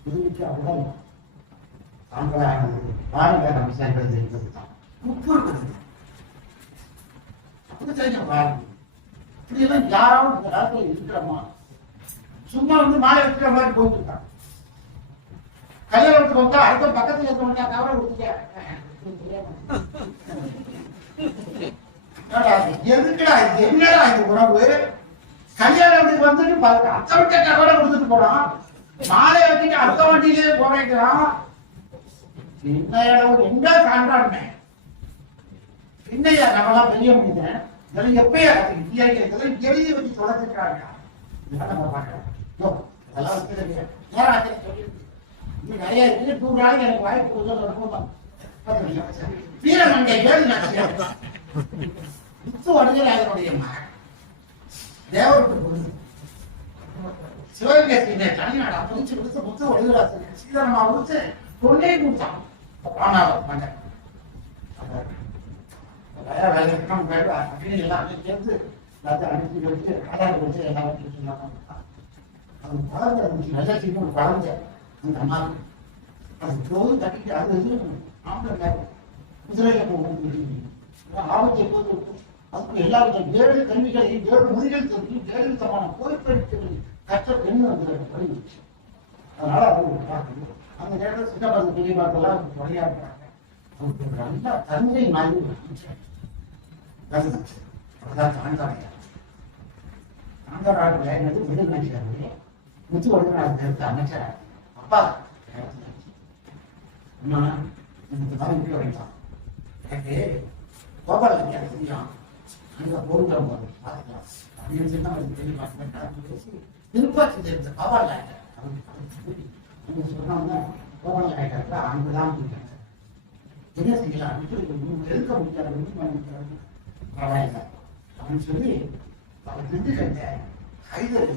புதுவிக்க உடல் சாம்பலானது பாருங்க நம்ம சேர்ந்தது என்பதுதான் உப்பு இருக்குது. இப்படியெல்லாம் யாராவது இந்த காலத்துல இருக்கிறோமா? சும்மா மாலை வைக்கிற மாதிரி போயிட்டு இருக்காங்க. கல்யாணத்துக்கு வந்தா அடுத்த பக்கத்துல இருக்க கவலை கொடுத்துட்டேன். எதுக்குடா இது? என்னடா இது உணவு? கல்யாணத்துக்கு வந்துட்டு அத்தவட்ட கவலை கொடுத்துட்டு போறான். மாலை வச்சுட்டு அடுத்த வண்டியிலே போறேங்கிறான். என்ன இடம் எங்க காண்றான்? என்னையா நம்மளாம் பெரிய மனிதன் இதெல்லாம் எப்பயா இதெல்லாம் எழுதி வச்சு தொடச்சிருக்காங்க. நம்ம பாக்கிறோம் அதெல்லாம் வச்சு நேரம் இன்னும் நிறைய இருக்கு. 2 நாளைக்கு எனக்கு வாய்ப்பு கொடுக்க வீரமண்டை முத்து வடுகராஜனுடைய மகன் தேவருக்கு பொண்ணு சிவகங்கை தனிநாடு பிரிச்சு கொடுத்து முத்து வடுகராஜன் சீதனமா கொடுத்து கொண்டே கொடுத்தான். ராணாவர் மகன் எல்லாம் சேர்ந்து அனுப்பி வச்சு ஆதாரம் வச்சு எல்லாத்தையும் சொன்னாங்க. அது குழந்தை நல்ல சின்ன ஒரு குழந்தை அந்த அம்மா அது போதும் தட்டிட்டு அது ஆம்பளை குதிரையில போகும் ஆபத்தை போது அதுக்கு எல்லாருக்கும் 7 கல்விகளையும் 7 மொழிகள் தெரிஞ்சு 7 விதமான பொறுப்பெடுத்து கற்ற பெண்ணு வந்து படிச்சு. அதனால அது பார்க்கணும். அந்த நேரத்தில் சின்ன பசங்க பெரிய பாட்டெல்லாம் துணையா இருக்காங்க. அவங்களுக்கு நல்ல தந்தை மாதிரி அப்படிதான் தாண்டாங்க. தாண்டராடு வேண்டது விடுதலை முத்து வடுகராஜன் கருத்து அமைச்சர் அப்பா எனக்கு வைத்தான். எனக்கு கோபால் தெரியும் அங்க பொருள் பார்த்துக்கலாம் அப்படின்னு சொல்லி திருப்பாச்சி தெரிஞ்ச கோபால் சொன்னாங்க. கோபால் நாயக்கருக்கு அங்குதான் என்ன செய்யலாம் எடுக்க முடியாது பரவாயில்ல அப்படின்னு சொல்லி அவர் திண்டுக்கல்ல ஹைதர்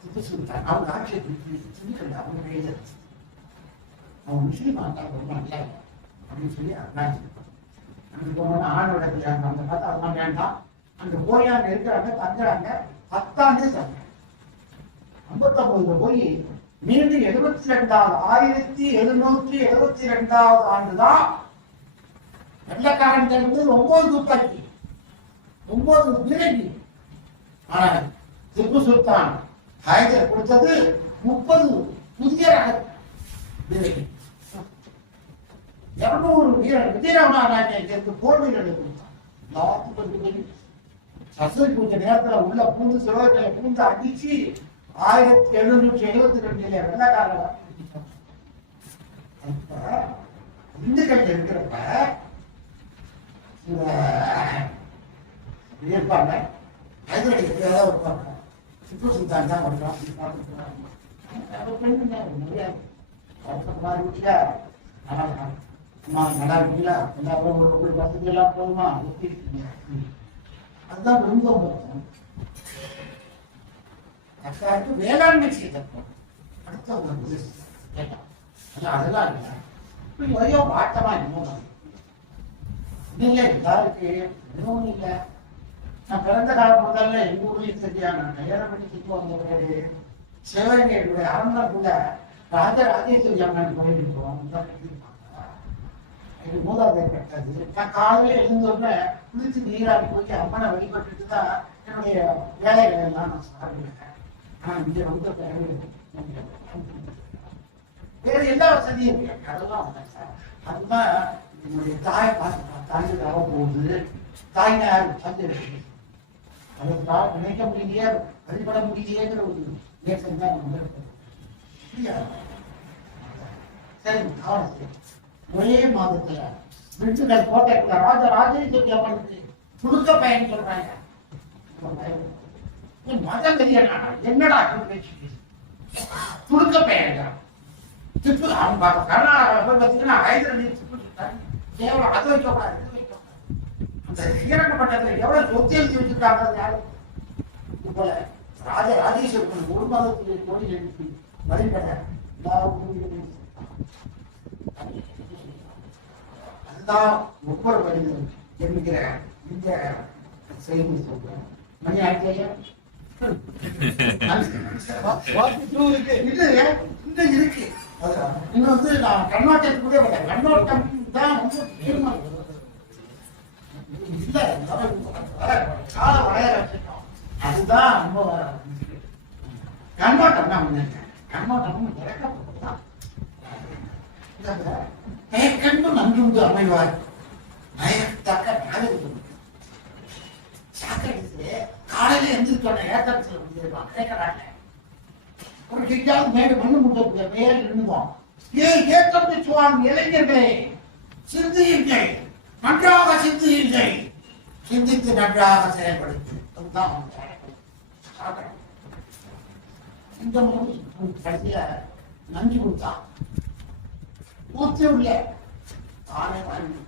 திப்பு சுல்தான் அவங்க ஆட்சியை திண்டுக்கல்ல அவங்க கையில் அவன் முஸ்லீம் ஆட்டா ரொம்ப நல்லா அப்படின்னு சொல்லி அங்கே போனோம்னா ஆணவடத்துல அந்த பார்த்தா அதெல்லாம் வேண்டாம். அங்கே போய் அங்கே இருக்கிறாங்க தங்குறாங்க. 10 ஆண்டு தங்க 59 போய் மீண்டும் 1772வது ஆண்டுதான் வெள்ளக்காரன் இருந்தது 9 துப்பாக்கி 9 பீரங்கி. ஆனால் திப்பு சுல்தான் ஹைதர் கொடுத்தது 30 புதிய ரக பீரங்கி. 200 வீரர் விஜயராமநாயக்கருக்கு போர் வீரர்கள் கொடுத்தான். சரஸ்வதி பூஜை நேரத்துல உள்ள பூந்து சிவகத்துல பூந்து அடிச்சு 1772 வெள்ளக்காரர் இந்துக்கள் இருக்கிறப்ப இருப்பாங்க. ஹைதராபாத் இருப்பாங்க. திப்பு சுல்தான் தான் வருவான். நல்லா இருக்கீங்களா? எல்லாரும் உங்களுக்கு வசதி எல்லாம் போதுமா? அதுதான் விரும்பம். அக்காருக்கு வேளாண்மை செய்தப்போம். அடுத்தவங்க கேட்டான். அதெல்லாம் இல்லை. இப்படி ஒரே வாட்டமா இன்னும் இல்லை. எல்லாருக்கு எதுவும் இல்லை. நான் பிறந்த காலம் முதல்ல எங்க ஊர்லயும் சரியா நான் கல்யாணம் பண்ணி சுற்றி வந்த பிறகு சிவகங்கையுடைய அரண்மனைக்குள்ள ராஜராஜேஸ்வரி அம்மன் கோயில் இருக்கிறோம். எனக்கு மூதாதை கட்டது. நான் காலையில எழுந்தோடனே குளிச்சு நீராடி போய் அம்மனை வழிபட்டுட்டு தான் என்னுடைய வேலைகள் எல்லாம் நான் சாப்பிடுவேன். ஆனா இங்க வந்து வேற எல்லா வசதியும் இருக்கு. அதெல்லாம் அதுதான் என்னுடைய தாயை பார்த்து தாய்க்காக போகுது. தாய்னா சந்தை இருக்கு. அதை நினைக்க முடியலையே, வழிபட முடியலையேங்கிற ஒரு இயக்கம் தான் சரி. கவனம் ஒரே மாதத்துல விருதுகள் கோட்டைக்குள்ள ராஜராஜேஸ்வரி அம்மனுக்கு சுருக்க பயன் சொல்றாங்க. மதம் தெரியல என்னடா சுருக்க பயன் திப்பு அவங்க கர்நாடகா பார்த்தீங்கன்னா ஹைதராபாத் திப்பு சொல்லிட்டாங்க. கேவலம் அதை வைக்கக்கூடாது. அந்த ஸ்ரீரங்கப்பட்டத்துல எவ்வளவு சொத்து எழுதி வச்சிருக்காங்க யாரு போல ராஜராஜேஸ்வரன் ஒரு மாதத்துடைய கோயில் எழுதி வழிபட அதுதான் ஒவ்வொரு மனிதன் என்கிற இந்த செய்தி சொல்றேன். மணி ஆட்சியா இருக்கு. இன்னும் வந்து நான் கண்ணோட்டத்துக்குள்ளே வரேன். கண்ணோட்டம் தான் வந்து தீர்மானம் இல்ல. கால வளைய வச்சிருக்கோம். அதுதான் ரொம்ப கண்ணோட்டம் தான் முன்னேற்ற கண்ணோட்டம் திறக்கப்பட்டதுதான். கண்டு நன்றுண்டு அமைவார் நயத்தக்க நாகரிகம். சாக்கடிச்சு காலையில எந்திரிச்சோட ஏத்தத்துல கிடைக்கிறாங்க. ஒரு கிட்டாவது மேடு மண்ணு முட்டை மேல் இருந்தோம். ஏற்றம் சுவாமி இளைஞர்களே சிந்தியுங்கள், நன்றாக சிந்தியுங்கள், சிந்தித்து நன்றாக செயல்படுத்து. அதுதான் இந்த கடைசிய நஞ்சு கொடுத்தான். ஊற்றி உள்ள தானே வாங்கி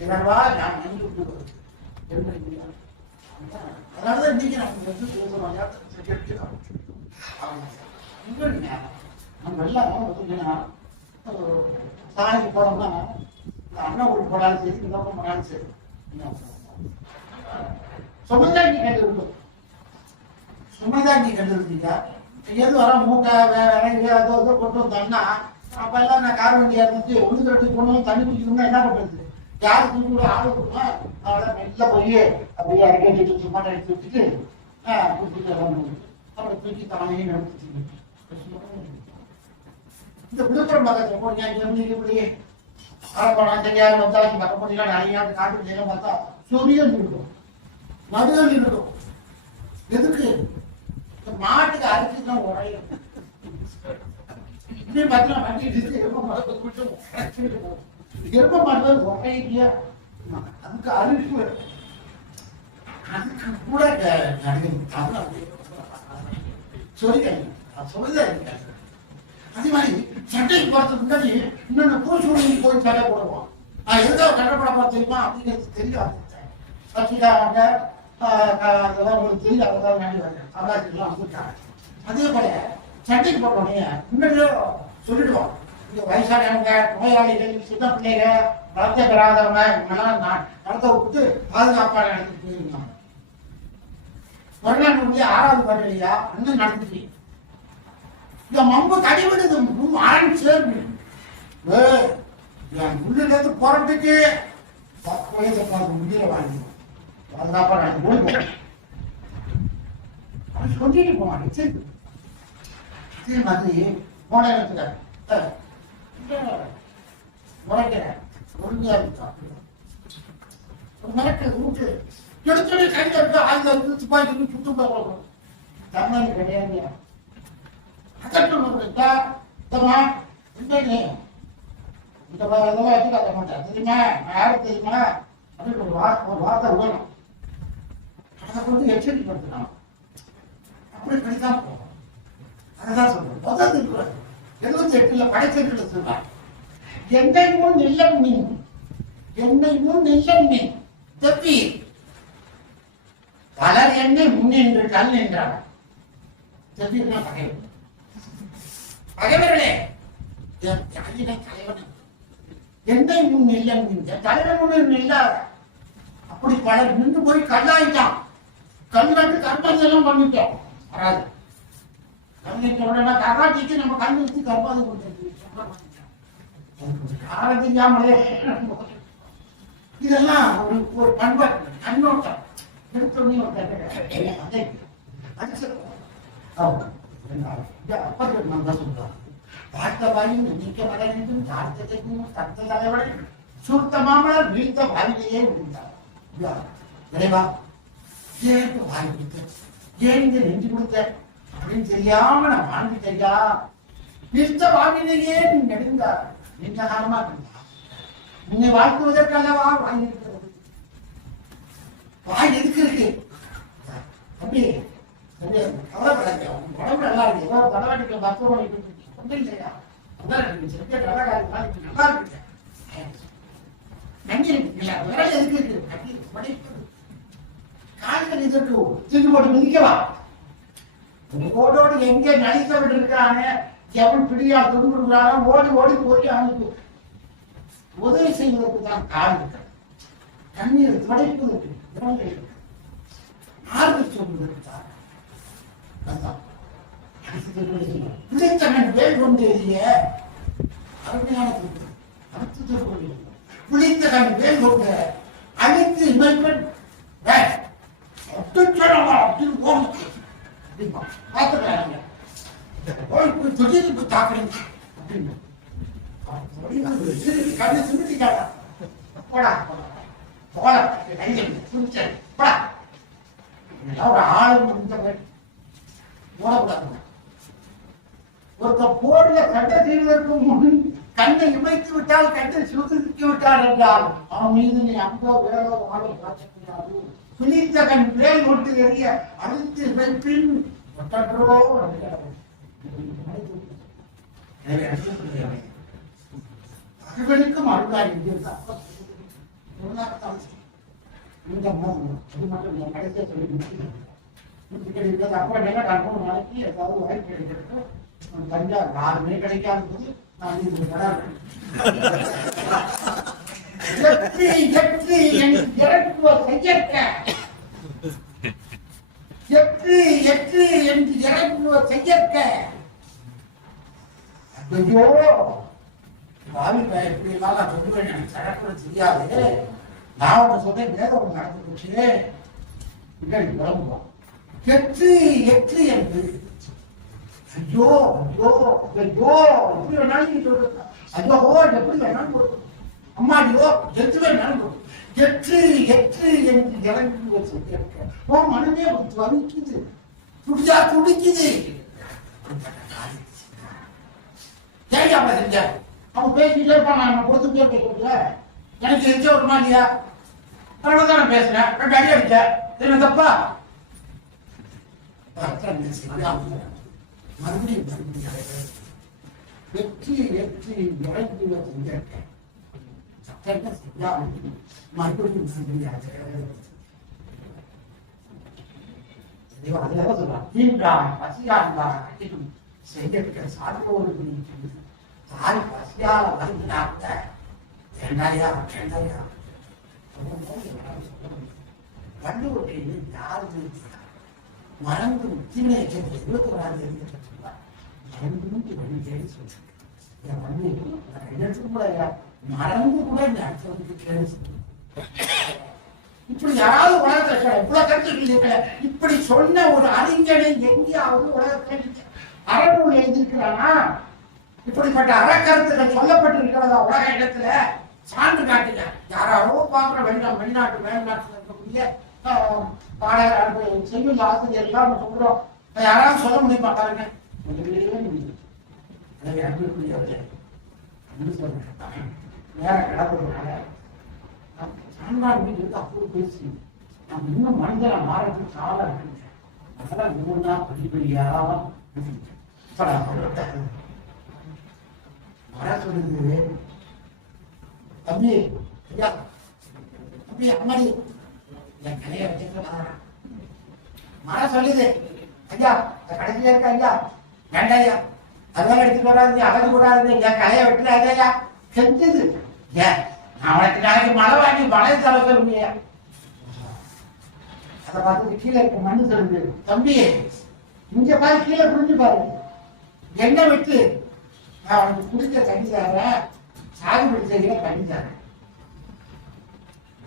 இதனவா நான் நன்றி கொடுத்து அதாவது இன்னைக்கு நம்ம வந்து நம்ம எல்லாம் பார்த்தீங்கன்னா சாலைக்கு போனோம்னா அண்ணன் வீட்டு போனாலும் சரி, இந்த போனாலும் சரி, சுமதாங்கி கண்டு சுமதாங்கி கண்டுருந்தீங்க. எது வர மூட்டை விறகு அதோ இதோ கொண்டு வந்தாங்கன்னா அப்ப எல்லாம் நான் கார் வண்டியா இருந்துச்சு ஒன்று ரெண்டு பொண்ணு தண்ணி குடிக்கணும்னா என்ன பண்றது? யாரு தூக்கி கூட ஆளு கொடுமா அவளை மெல்ல போய் அப்படியே அரைக்கி வச்சுட்டு சும்மா எடுத்து வச்சுட்டு குடிச்சிட்டு அப்புறம் தூக்கி தானே நடந்துச்சு. இந்த விழுப்புரம் பக்கத்துல போனீங்க இப்படியே ஆரம்பம் தெரியாது வந்தாலும் பக்கம் போனீங்கன்னா நிறைய காட்டு நேரம் பார்த்தா சொரியல் இருக்கும், நடுவில் இருக்கும். எதுக்கு? மாட்டுக்கு அரிசிதான் உரையும். இப்படியும் பார்த்தீங்கன்னா வண்டி எருப்ப மாட்டு உரையிலையா அதுக்கு அரிசி அதுக்கு கூட சொல்லிக்க சொல்லுதான். அதே மாதிரி சட்டைக்கு போறதுக்கு முன்னாடி இன்னொன்னு பூசூடி போய் சட்டை போடுவோம். நான் எதுக்காக கட்டப்பட பார்த்துருப்பேன் அப்படிங்கிறது தெரியாது. சச்சிக்காங்க அதெல்லாம் உங்களுக்கு தெரியல. அதெல்லாம் வேண்டி வரேன் அவராஜெல்லாம் வந்துட்டாங்க. அதே போல சட்டைக்கு போட்டோடனே முன்னாடியோ சொல்லிடுவோம், இங்க வயசானவங்க, நோயாளிகள், சின்ன பிள்ளைங்க, வளர்த்த பெறாதவங்க இவங்கெல்லாம் நடத்த விட்டு பாதுகாப்பாக நடந்துட்டு போயிருந்தாங்க. மறுநாள் 6வது பரவாயில்லையா இன்னும் நடந்துச்சு. இந்த மம்பு கடிவிடுது ஆரம்பிச்சு என் உள்ளிருந்து புறப்பட்டுக்கு முடியல வாங்கி பாதுகாப்பா நடந்து போய் சொல்லிட்டு போவாங்க. அதே மாதிரி போன இடத்துல முறைக்கிறேன் ஒழுங்கா இருக்கா மிரட்டு ஊட்டு எடுத்து கையில் இருக்கு ஆயுத இருக்கு துப்பாக்கி சுட்டு போகணும் தமிழ் கிடையாது அதட்டுமா இல்லை இந்த மாதிரி இதெல்லாம் வச்சு கட்ட மாட்டேன் தெரியுமா யாரு தெரியுமா அப்படின்னு ஒரு வார்த்தை வேணும் அதை கொண்டு எச்சரிக்கைப்படுத்தணும் அப்படி படித்தான் போகும் அதுதான் சொல்றேன் முதல் 78 படைச்சிருக்கிறது சொன்னார் என்னை முன் இல்லம் மீன் என்னை முன் இல்லம் மீன் தப்பி பலர் என்னை முன்னின்று கல் என்றார் தப்பினா பகைவர் பகைவர்களே தலைவன் என்னை முன் இல்லம் மீன் தலைவன் முன் இல்லாத அப்படி பலர் நின்று போய் கல்லாயிட்டான் கல் நட்டு கற்பதெல்லாம் பண்ணிட்டோம் வராது கல்விக்கு உடனே கராட்டிக்கு நம்ம கல் நிறுத்தி கற்பாது ஆரம்பிக்காமலே இதெல்லாம் ஒரு பண்பாட்டு கண்ணோட்டம் எடுத்தோடனே அப்பர்கள் நம்ம சொல்றோம் பார்த்த வாயும் நீக்க மலையும் தாழ்த்ததையும் தத்த தலைவரை சூர்த்த மாமலர் வீழ்த்த வாயிலேயே விழுந்தார் விரைவா ஏன் வாய் கொடுத்த ஏன் இங்க நெஞ்சு கொடுத்த அப்படின்னு தெரியாம நான் வாழ்ந்துட்டா நிறுத்த வாழ்விலேயே நீ நெடுந்தார் நீண்ட காலமா இருந்தா உன்னை வாழ்த்துவதற்காகவா வாய் இருக்கிறது வாய் எதுக்கு இருக்கு அப்படி கவலைப்படாது உடம்பு நல்லா இருக்கு ஏதோ தலைவாட்டிக்கு மருத்துவமனை ஒன்றும் இல்லையா நல்லா இருக்கு நன்றி இருக்குல்ல வேற எதுக்கு இருக்கு கால்கள் இதற்கு தூக்கி போட்டு மிதிக்கவா ஓடோடு எங்கே நடித்தவன் இருக்கானே எவன் பிடியா துன்புறுகிறானோ ஓடி ஓடி போய் அவனுக்கு உதவி செய்வதற்கு தான் கால் இருக்கு கண்ணீர் துடைப்பதற்கு ஆறுதல் சொல்வதற்கு தான் பிடித்தவன் வேல் கொண்டு எரிய அருமையான அடுத்து திருப்பதி பிடித்தவன் வேல் கொண்டு அழித்து இமைப்பன் திடீர்னு தாக்குறீங்க கண்ணு சுருட்டிக்காடா போடா போட போடா ஒரு ஆளு போடக்கூடாது ஒரு போர்ல கட்ட செய்வதற்கு முன் கண்ணை இமைத்து விட்டால் கட்டை சுருக்கி விட்டார் என்றால் அவன் மீது நீ அங்கோ வேறோ ஆளோ காட்டக்கூடாது பிடித்த கண் வேல் கொண்டு எறிய அழுத்து வைப்பின் அகவனுக்கும் அருளாய் இந்த மட்டும் கடைசியா சொல்லி அப்புறம் என்ன நான் 3 நாளைக்கு ஏதாவது வாய்ப்பு கிடைக்கிறது தஞ்சா யாருமே கிடைக்காது நான் இது தெரியாது நான் ஒன்று சொல்றேன் வேற ஒன்று நடந்து போச்சு பின்னாடி கிளம்புவோம் எட்டு எட்டு என்று ஐயோ ஐயோ ஐயோ எப்படி வேணாலும் நீ சொல்றது ஐயோ எப்படி வேணாலும் அம்மாடியோ எது வேணாலும் எட்டு எட்டு என்று இறங்கி ஓ மனமே வலிக்குது துடியா துடிக்குது ஏன் செஞ்ச அவன் பேசிக்கிட்டே இருப்பான் நான் பொறுத்துட்டே பேசல எனக்கு எரிச்ச ஒரு மாதிரியா அவ்வளவுதான் நான் பேசுறேன் 2 அடி அடிச்சேன் என்ன தப்பா மறுபடியும் வெற்றி வெற்றி இறங்கி செஞ்சிருக்கேன் மறுபடியும் செய்திருக்கிற சார்போடு தாய் பசியால வருகிறாங்க என்னையா என்னையா கல்லூரியில் யாரு மறந்து தீவிர 21 மறந்து வழி தேடி சொல்றேன் மறந்து கூட இப்படி யாராவது உலகத்துல இவ்வளவு கருத்து இப்படி சொன்ன ஒரு அறிஞனை எங்கேயாவது உலகத்தில் அறநூல் எழுதியிருக்கிறானா இப்படிப்பட்ட அறக்கருத்துக்கள் சொல்லப்பட்டிருக்கிறதா உலக இடத்துல சான்று காட்டுங்க. யாராரோ பார்க்குற வெளிநாட்டு மேல்நாட்டில் இருக்கக்கூடிய பாடகர்கள் செய்யுள் ஆசிரியர் எல்லாம் சொல்றோம். யாராவது சொல்ல முடியுமா பாருங்க? வேற கிடக்குறதுனால அப்படி பேசி நம்ம இன்னும் மனிதனை மாறதுக்கு சால இருக்கு. அதெல்லாம் ஒவ்வொன்றா படிப்படியா மழை சொல்லுது. தம்பி ஐயா, தம்பி அம்மாடி என் கலையை வச்சுட்டு மழை சொல்லுது. ஐயா கடைசியா இருக்க ஐயா, வேண்டாம் ஐயா, அதெல்லாம் எடுத்துட்டு வராது, அழகு கூடாது, என் கலையை வெட்டுறாது ஐயா, செஞ்சது ஏன் நான் உனக்கு நாளைக்கு மழை வாங்கி மழை தர சொல்லுங்க. அதை பார்த்துட்டு கீழே இருக்க மண்ணு சொல்லுது. தம்பி இங்க பாரு, கீழே புரிஞ்சு பாரு, என்ன விட்டு நான் உனக்கு குடிக்க தண்ணி தரேன், சாகுபடி செய்கிற தண்ணி தரேன்.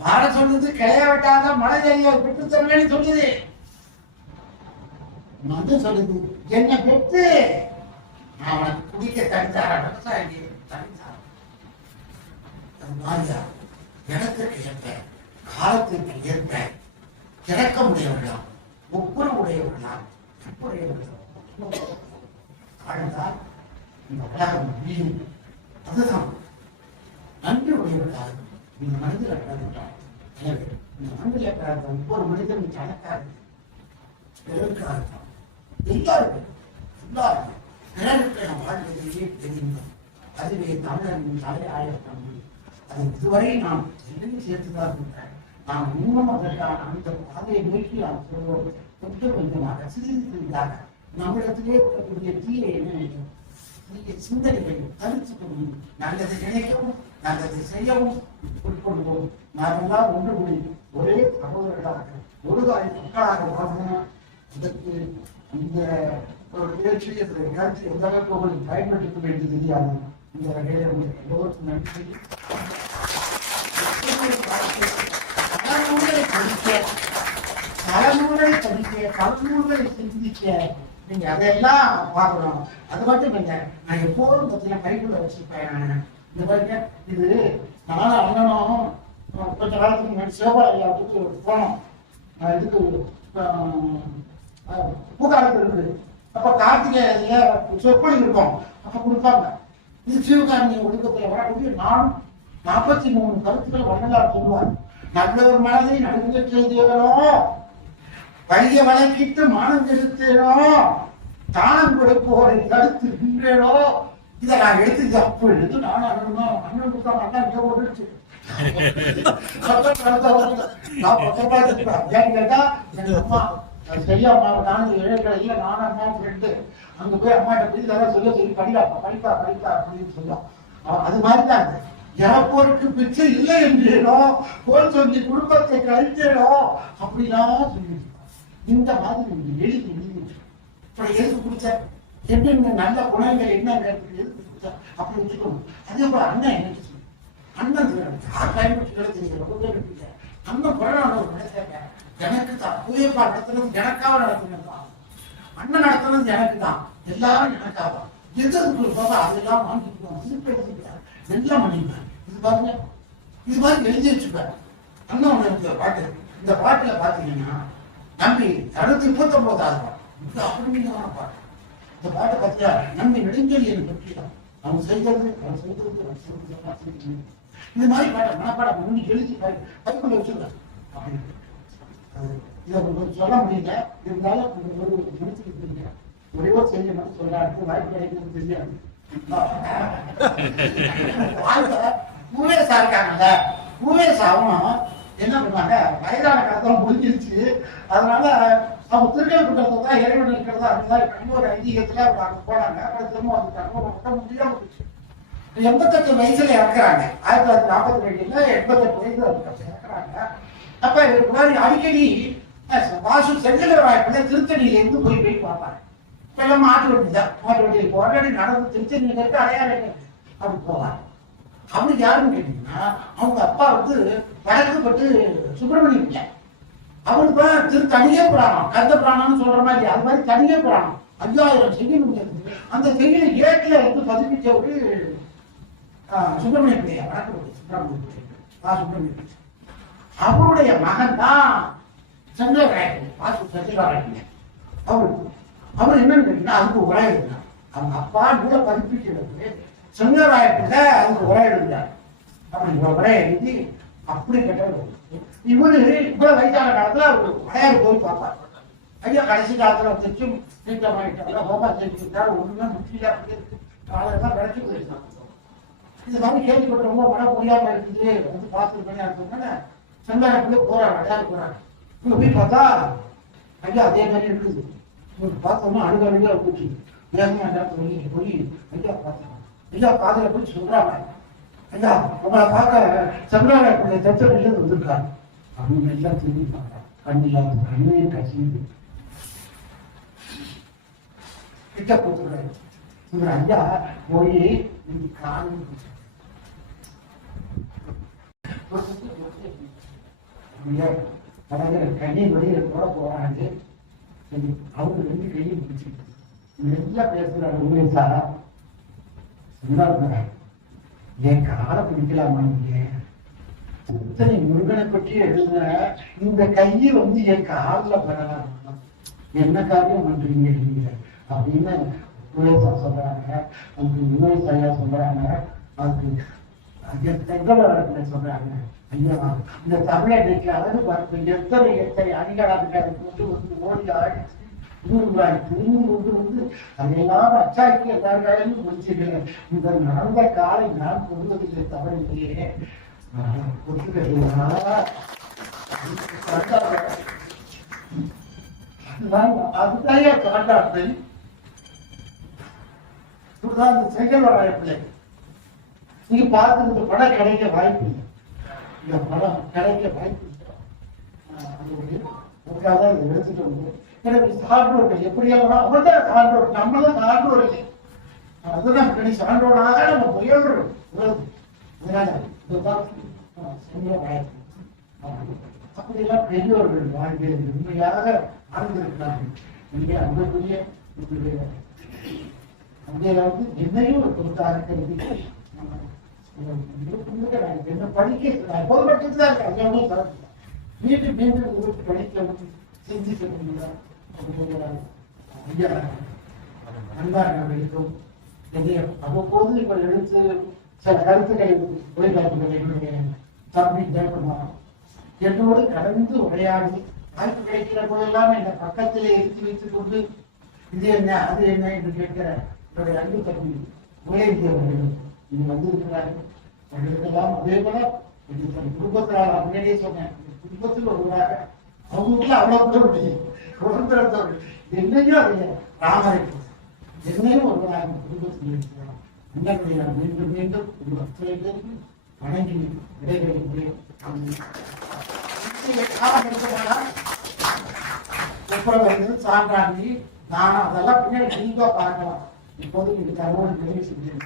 வாழ சொல்லுது, கிளைய வெட்டாத மழை செய்ய விட்டு தருவேன்னு சொல்லுது. மண்ணு சொல்லுது, என்ன பெற்று நான் உனக்கு குடிக்க தண்ணி தரேன், விவசாயி தண்ணி தரேன். அது மாதிரியா இடத்திற்கு ஏற்ப காலத்திற்கு ஏற்ப இறக்கமுடையவர்களாம், ஒப்புரவுடையவர்களாம், வாழ்ந்தால் இந்த உலகம் முடியும். அதுதான் நன்றி உடையவர்களாக இந்த மனிதர்கள் பிறந்தார். எனவே இந்த மனிதர்கள் பிறந்த ஒவ்வொரு மனிதனும் கணக்காக பிறருக்காக எல்லாருக்கும் எல்லாருக்கும் பிறருக்கு வாழ்வதையே தெரியும். அதுவே தமிழரின் தலையாயிரம். அதை இதுவரை நாம் எல்லையும் சேர்த்துதான் இருக்கிறேன். நாம் இன்னும் அதற்கான அந்த பாதையை நோக்கி நாம் சொல்வோம். கொஞ்சம் கொஞ்சமாக சிறிதாக நம்மிடத்திலே இருக்கக்கூடிய தீய எண்ணங்கள், தீய சிந்தனைகளை தரித்துக்கொள்ளும், நல்லதை நினைக்கவும் நல்லதை செய்யவும் உட்கொள்வோம். நாம் எல்லாம் ஒன்று கூடி ஒரே சகோதரர்களாக ஒரு தாய் மக்களாக வாழ்வோம். இதற்கு இந்த ஒரு நிகழ்ச்சியை நிகழ்ச்சி எந்த அளவுக்கு உங்களுக்கு பயன்படுத்த வேண்டியது தெரியாது. இந்த வகையில் உங்களுக்கு எல்லோருக்கும் நன்றி. தலைமுறை படிக்க தலைமுறை சிந்திக்க நீங்க அதெல்லாம் பார்க்கணும். அது மட்டும் இல்லை, நான் எப்போதும் பார்த்தீங்கன்னா கைக்குள்ள வச்சிருப்பேன். இந்த பாருங்க, இது நானும் அண்ணனும் கொஞ்ச காலத்துக்கு முன்னாடி சிவபாலத்துக்கு போனோம். இதுக்கு பூக்காலத்தில் இருக்குது. அப்ப கார்த்திகை சொற்பொழி இருக்கும், அப்ப கொடுப்பாங்க. இது சிவகாரணிய ஒழுக்கத்தில் வரக்கூடிய நானும் 43 கருத்துக்கள் வள்ளலார் சொல்லுவார். நல்லவர் மனதை நடுங்க செய்தேனோ, வலிய வழக்கிட்டு மானம் செலுத்தேனோ, தானம் கொடுப்போரை தடுத்து நின்றேனோ. இதை நான் எடுத்து அப்போ எடுத்து நானும் அண்ணன் கொடுத்தாங்க. அண்ணா இங்க போட்டுருச்சு. நான் பக்கம் கேட்டா எங்க அம்மா சரியா நானும் இழக்கிற இல்ல, நானும் அம்மா ஃப்ரெண்டு அங்க போய் அம்மாட்ட போய் இதெல்லாம் சொல்லி படிப்பா அப்படின்னு சொல்லுவோம். அது மாதிரிதான் இறப்போருக்கு பிச்சை இல்லை என்றேனோ, போல் சொல்லி குடும்பத்தை கழித்தேனோ அப்படிலாம் சொல்லிட்டு இந்த மாதிரி எழுதி எதுக்கு குடிச்ச என்னென்ன நல்ல குணங்கள் என்ன எதுக்கு குடிச்ச அப்படி வச்சுக்கணும். அதே போல அண்ணன் என்ன சொல்லு, அண்ணன் பயன்படுத்தி அண்ணன் புறநாள் நடத்தாங்க. எனக்கு தான் புதியப்பா நடத்துனது எனக்காக நடத்தினதுதான், அண்ணன் நடத்துனது எனக்கு தான், எல்லாரும் எனக்காக எதுக்கு சொல்றா அதெல்லாம் வாங்கிட்டு எல்லாம் பண்ணிப்பேன். இது பாருங்க, இது மாதிரி எழுதி வச்சுப்பேன். அண்ணன் ஒண்ணு பாட்டு, இந்த பாட்டுல பாத்தீங்கன்னா நம்பி 239 இது அப்படிங்கிறதான பாட்டு. இந்த பாட்டை பத்தியா நம்பி நெடுஞ்செழியன் பற்றிதான் அவன் செய்தது இந்த மாதிரி பாட்டை மனப்பாடம் பண்ணி எழுதி கைக்குள்ள வச்சுருக்கேன். அப்படின்னு இதை உங்களுக்கு சொல்ல முடியல, இருந்தாலும் ஒரு முடிச்சுக்கிட்டு ஒரே ஒரு செய்தி மட்டும் சொல்றாரு, வாய்ப்பு கிடைக்கிறது தெரியாது. பூவேசா இருக்காங்கல்ல, பூவேசா அவனும் என்ன பண்ணுவாங்க, வயதான காலத்துல முடிஞ்சிருச்சு. அதனால அவங்க திருக்கல்குன்றத்தை தான் இறைவன் இருக்கிறதா அப்படிதான் ஒரு ஐதீகத்துல அவங்க போனாங்க. அப்புறம் திரும்ப வந்துட்டாங்க, முடியாம போச்சு. 88 வயசுல இறக்குறாங்க. 1942 88 வயசுல இறக்குறாங்க. அப்ப இதுக்கு மாதிரி அடிக்கடி வாசு செங்கல்வாய்ப்புல திருத்தணியில இருந்து போய் பார்ப்பாங்க. இப்ப எல்லாம் மாட்டு வண்டி தான், மாட்டு வண்டியில் போராடி நடந்து திருத்தணியில இருக்கு அடையாளம் அப்படி போவாங்க. அவனுக்கு யாருன்னு கேட்டீங்கன்னா அவங்க அப்பா வந்து வடக்குப்பட்டு சுப்பிரமணியம் இல்லை, அவனுக்கு தனியே புராணம், கந்த புராணம்னு சொல்ற மாதிரி அது மாதிரி தனியே புராணம் 5000 செய்யுள் உள்ளது. அந்த செய்யுளை ஏட்டில் வந்து பதிப்பிச்சவரு சுப்பிரமணிய பிள்ளையா, வணக்கம் சுப்பிரமணிய பிள்ளை. அவருடைய மகன் தான் சந்திரராயன். அவர் என்னன்னு கேட்டீங்கன்னா அதுக்கு உரை எழுதினார். அவங்க அப்பா கூட பதிப்பிக்கிறது சந்திரராயத்துல அதுக்கு உரை எழுதினார். அப்படி உரை எழுதி அப்படி கெட்டது. இவரு இவ்வளவு வயசான காலத்துல அவர் வளையாறு போய் பார்ப்பார். ஐயா கடைசி காலத்துல திருச்சும் தீர்த்தமாயிட்டாங்க, ஹோமா செஞ்சுட்டாரு, ஒண்ணுமே முக்கியம் அதெல்லாம் கிடைச்சி போயிருக்காங்க. இது மாதிரி கேள்விப்பட்டு ரொம்ப மன முடியாம இருக்குது வந்து பார்த்து பண்ணி சொன்னாங்க. சந்திரராயத்துல போறாரு, வளையாறு போறாரு. இங்க போய் பார்த்தா ஐயா அதே மாதிரி இருக்குது. பார்த்தோம்னா அழுக போச்சு. வேகமா போய் ஐயா பார்த்தோம். ஐயா காதல போய் சொல்றாங்க, ஐயா உங்களை பார்க்க சந்திரராயனுடைய தச்சனையில வந்திருக்காரு அப்படின்னு எல்லாம் தெரிவிப்பாங்க. கண்ணீர் கசிந்து கிட்ட போட்டுறாரு. இவர் ஐயா போய் காலையில் கண்ணீர் வெளியில போட போறாங்க. அவங்க 2 கையும் பிடிச்சிட்டு நல்லா பேசுறாரு. உண்மையா சொன்னாங்க, என் காலை பிடிக்கலாமா நீங்க? இத்தனை முருகனை பற்றி எழுதுன இந்த கையை வந்து என் காலில் பெறலாம், என்ன காரியம் பண்றீங்க நீங்க அப்படின்னு உண்மையா சொல்றாங்க. அதுக்கு உண்மையா சொல்றாங்க. அதுக்கு தங்கவரத்துல சொல்றாங்க, ஐயா இந்த தமிழகத்துக்கு அழகு பார்த்து எத்தனை அணிகளாக போட்டு வந்து ஓடி ஆடிச்சு திரும்பி கொண்டு வந்து அதையெல்லாம் அச்சாக்கி எல்லாரும் முடிச்சுக்கிறேன். இந்த நடந்த காலை நான் கொள்வதில்லை, தவறில்லையே அதுதான் காட்டாட்டை. இந்த செங்கல்வராய பிள்ளை நீங்க பார்த்து இந்த படம் கிடைக்க வாய்ப்பு இல்லை. இந்த படம் கிடைக்க வாய்ப்பு இல்லை. எடுத்துட்டு வந்து எனக்கு சான்றோர்கள் எப்படியெல்லாம் அவங்க தான் சான்றோர், நம்மளும் சான்றோர் இல்லை. அதுதான் கிடை சான்றோடாக நம்ம முயல்றோம். அப்படியெல்லாம் பெரியோர்கள் வாழ்க்கையில் உண்மையாக ஆழ்ந்திருக்கிறார்கள். இங்கே அங்கக்கூடிய அங்கே வந்து என்னையும் கொடுத்தாங்க. என்ன படிக்க பொதுப்பட்டு தான் இருக்காங்க. மீண்டும் மீண்டும் படிக்க சிந்திக்க முடியல. ஐயா நண்பர்களுக்கும் அவ்வப்போது இப்ப எழுத்து சில கருத்துக்களை ஒளிபரப்புகளை தம்பி ஜெயக்குமார் என்னோடு கடந்து உரையாடி வாய்ப்பு கிடைக்கிற போதெல்லாம் என் பக்கத்திலே எடுத்து வைத்துக் கொண்டு இது என்ன அது என்ன என்று கேட்கிற என்னுடைய அன்பு தம்பி உலகியவர்களும் இது வந்திருக்கிறார்கள். அவர்களுக்கெல்லாம் அதே போல குடும்பத்தினால் முன்னாடியே சொன்னேன், குடும்பத்தில் ஒருவராக அவங்களுக்குள்ள அவ்வளவு சுதந்திரத்தோடு என்னையும் அதை ராமரை என்னையும் ஒருவராக குடும்பத்தில் இருக்கிறோம். அண்ணனுடைய நான் மீண்டும் மீண்டும் ஒரு அத்தனை பேருக்கு வணங்கி விடைபெறுகிறேன். பிப்ரவரி சான்றாண்டி நானும் அதெல்லாம் பின்னாடி தெளிவா பார்க்கலாம். இப்போது இது தகவல் நிறைவு செஞ்சேன்.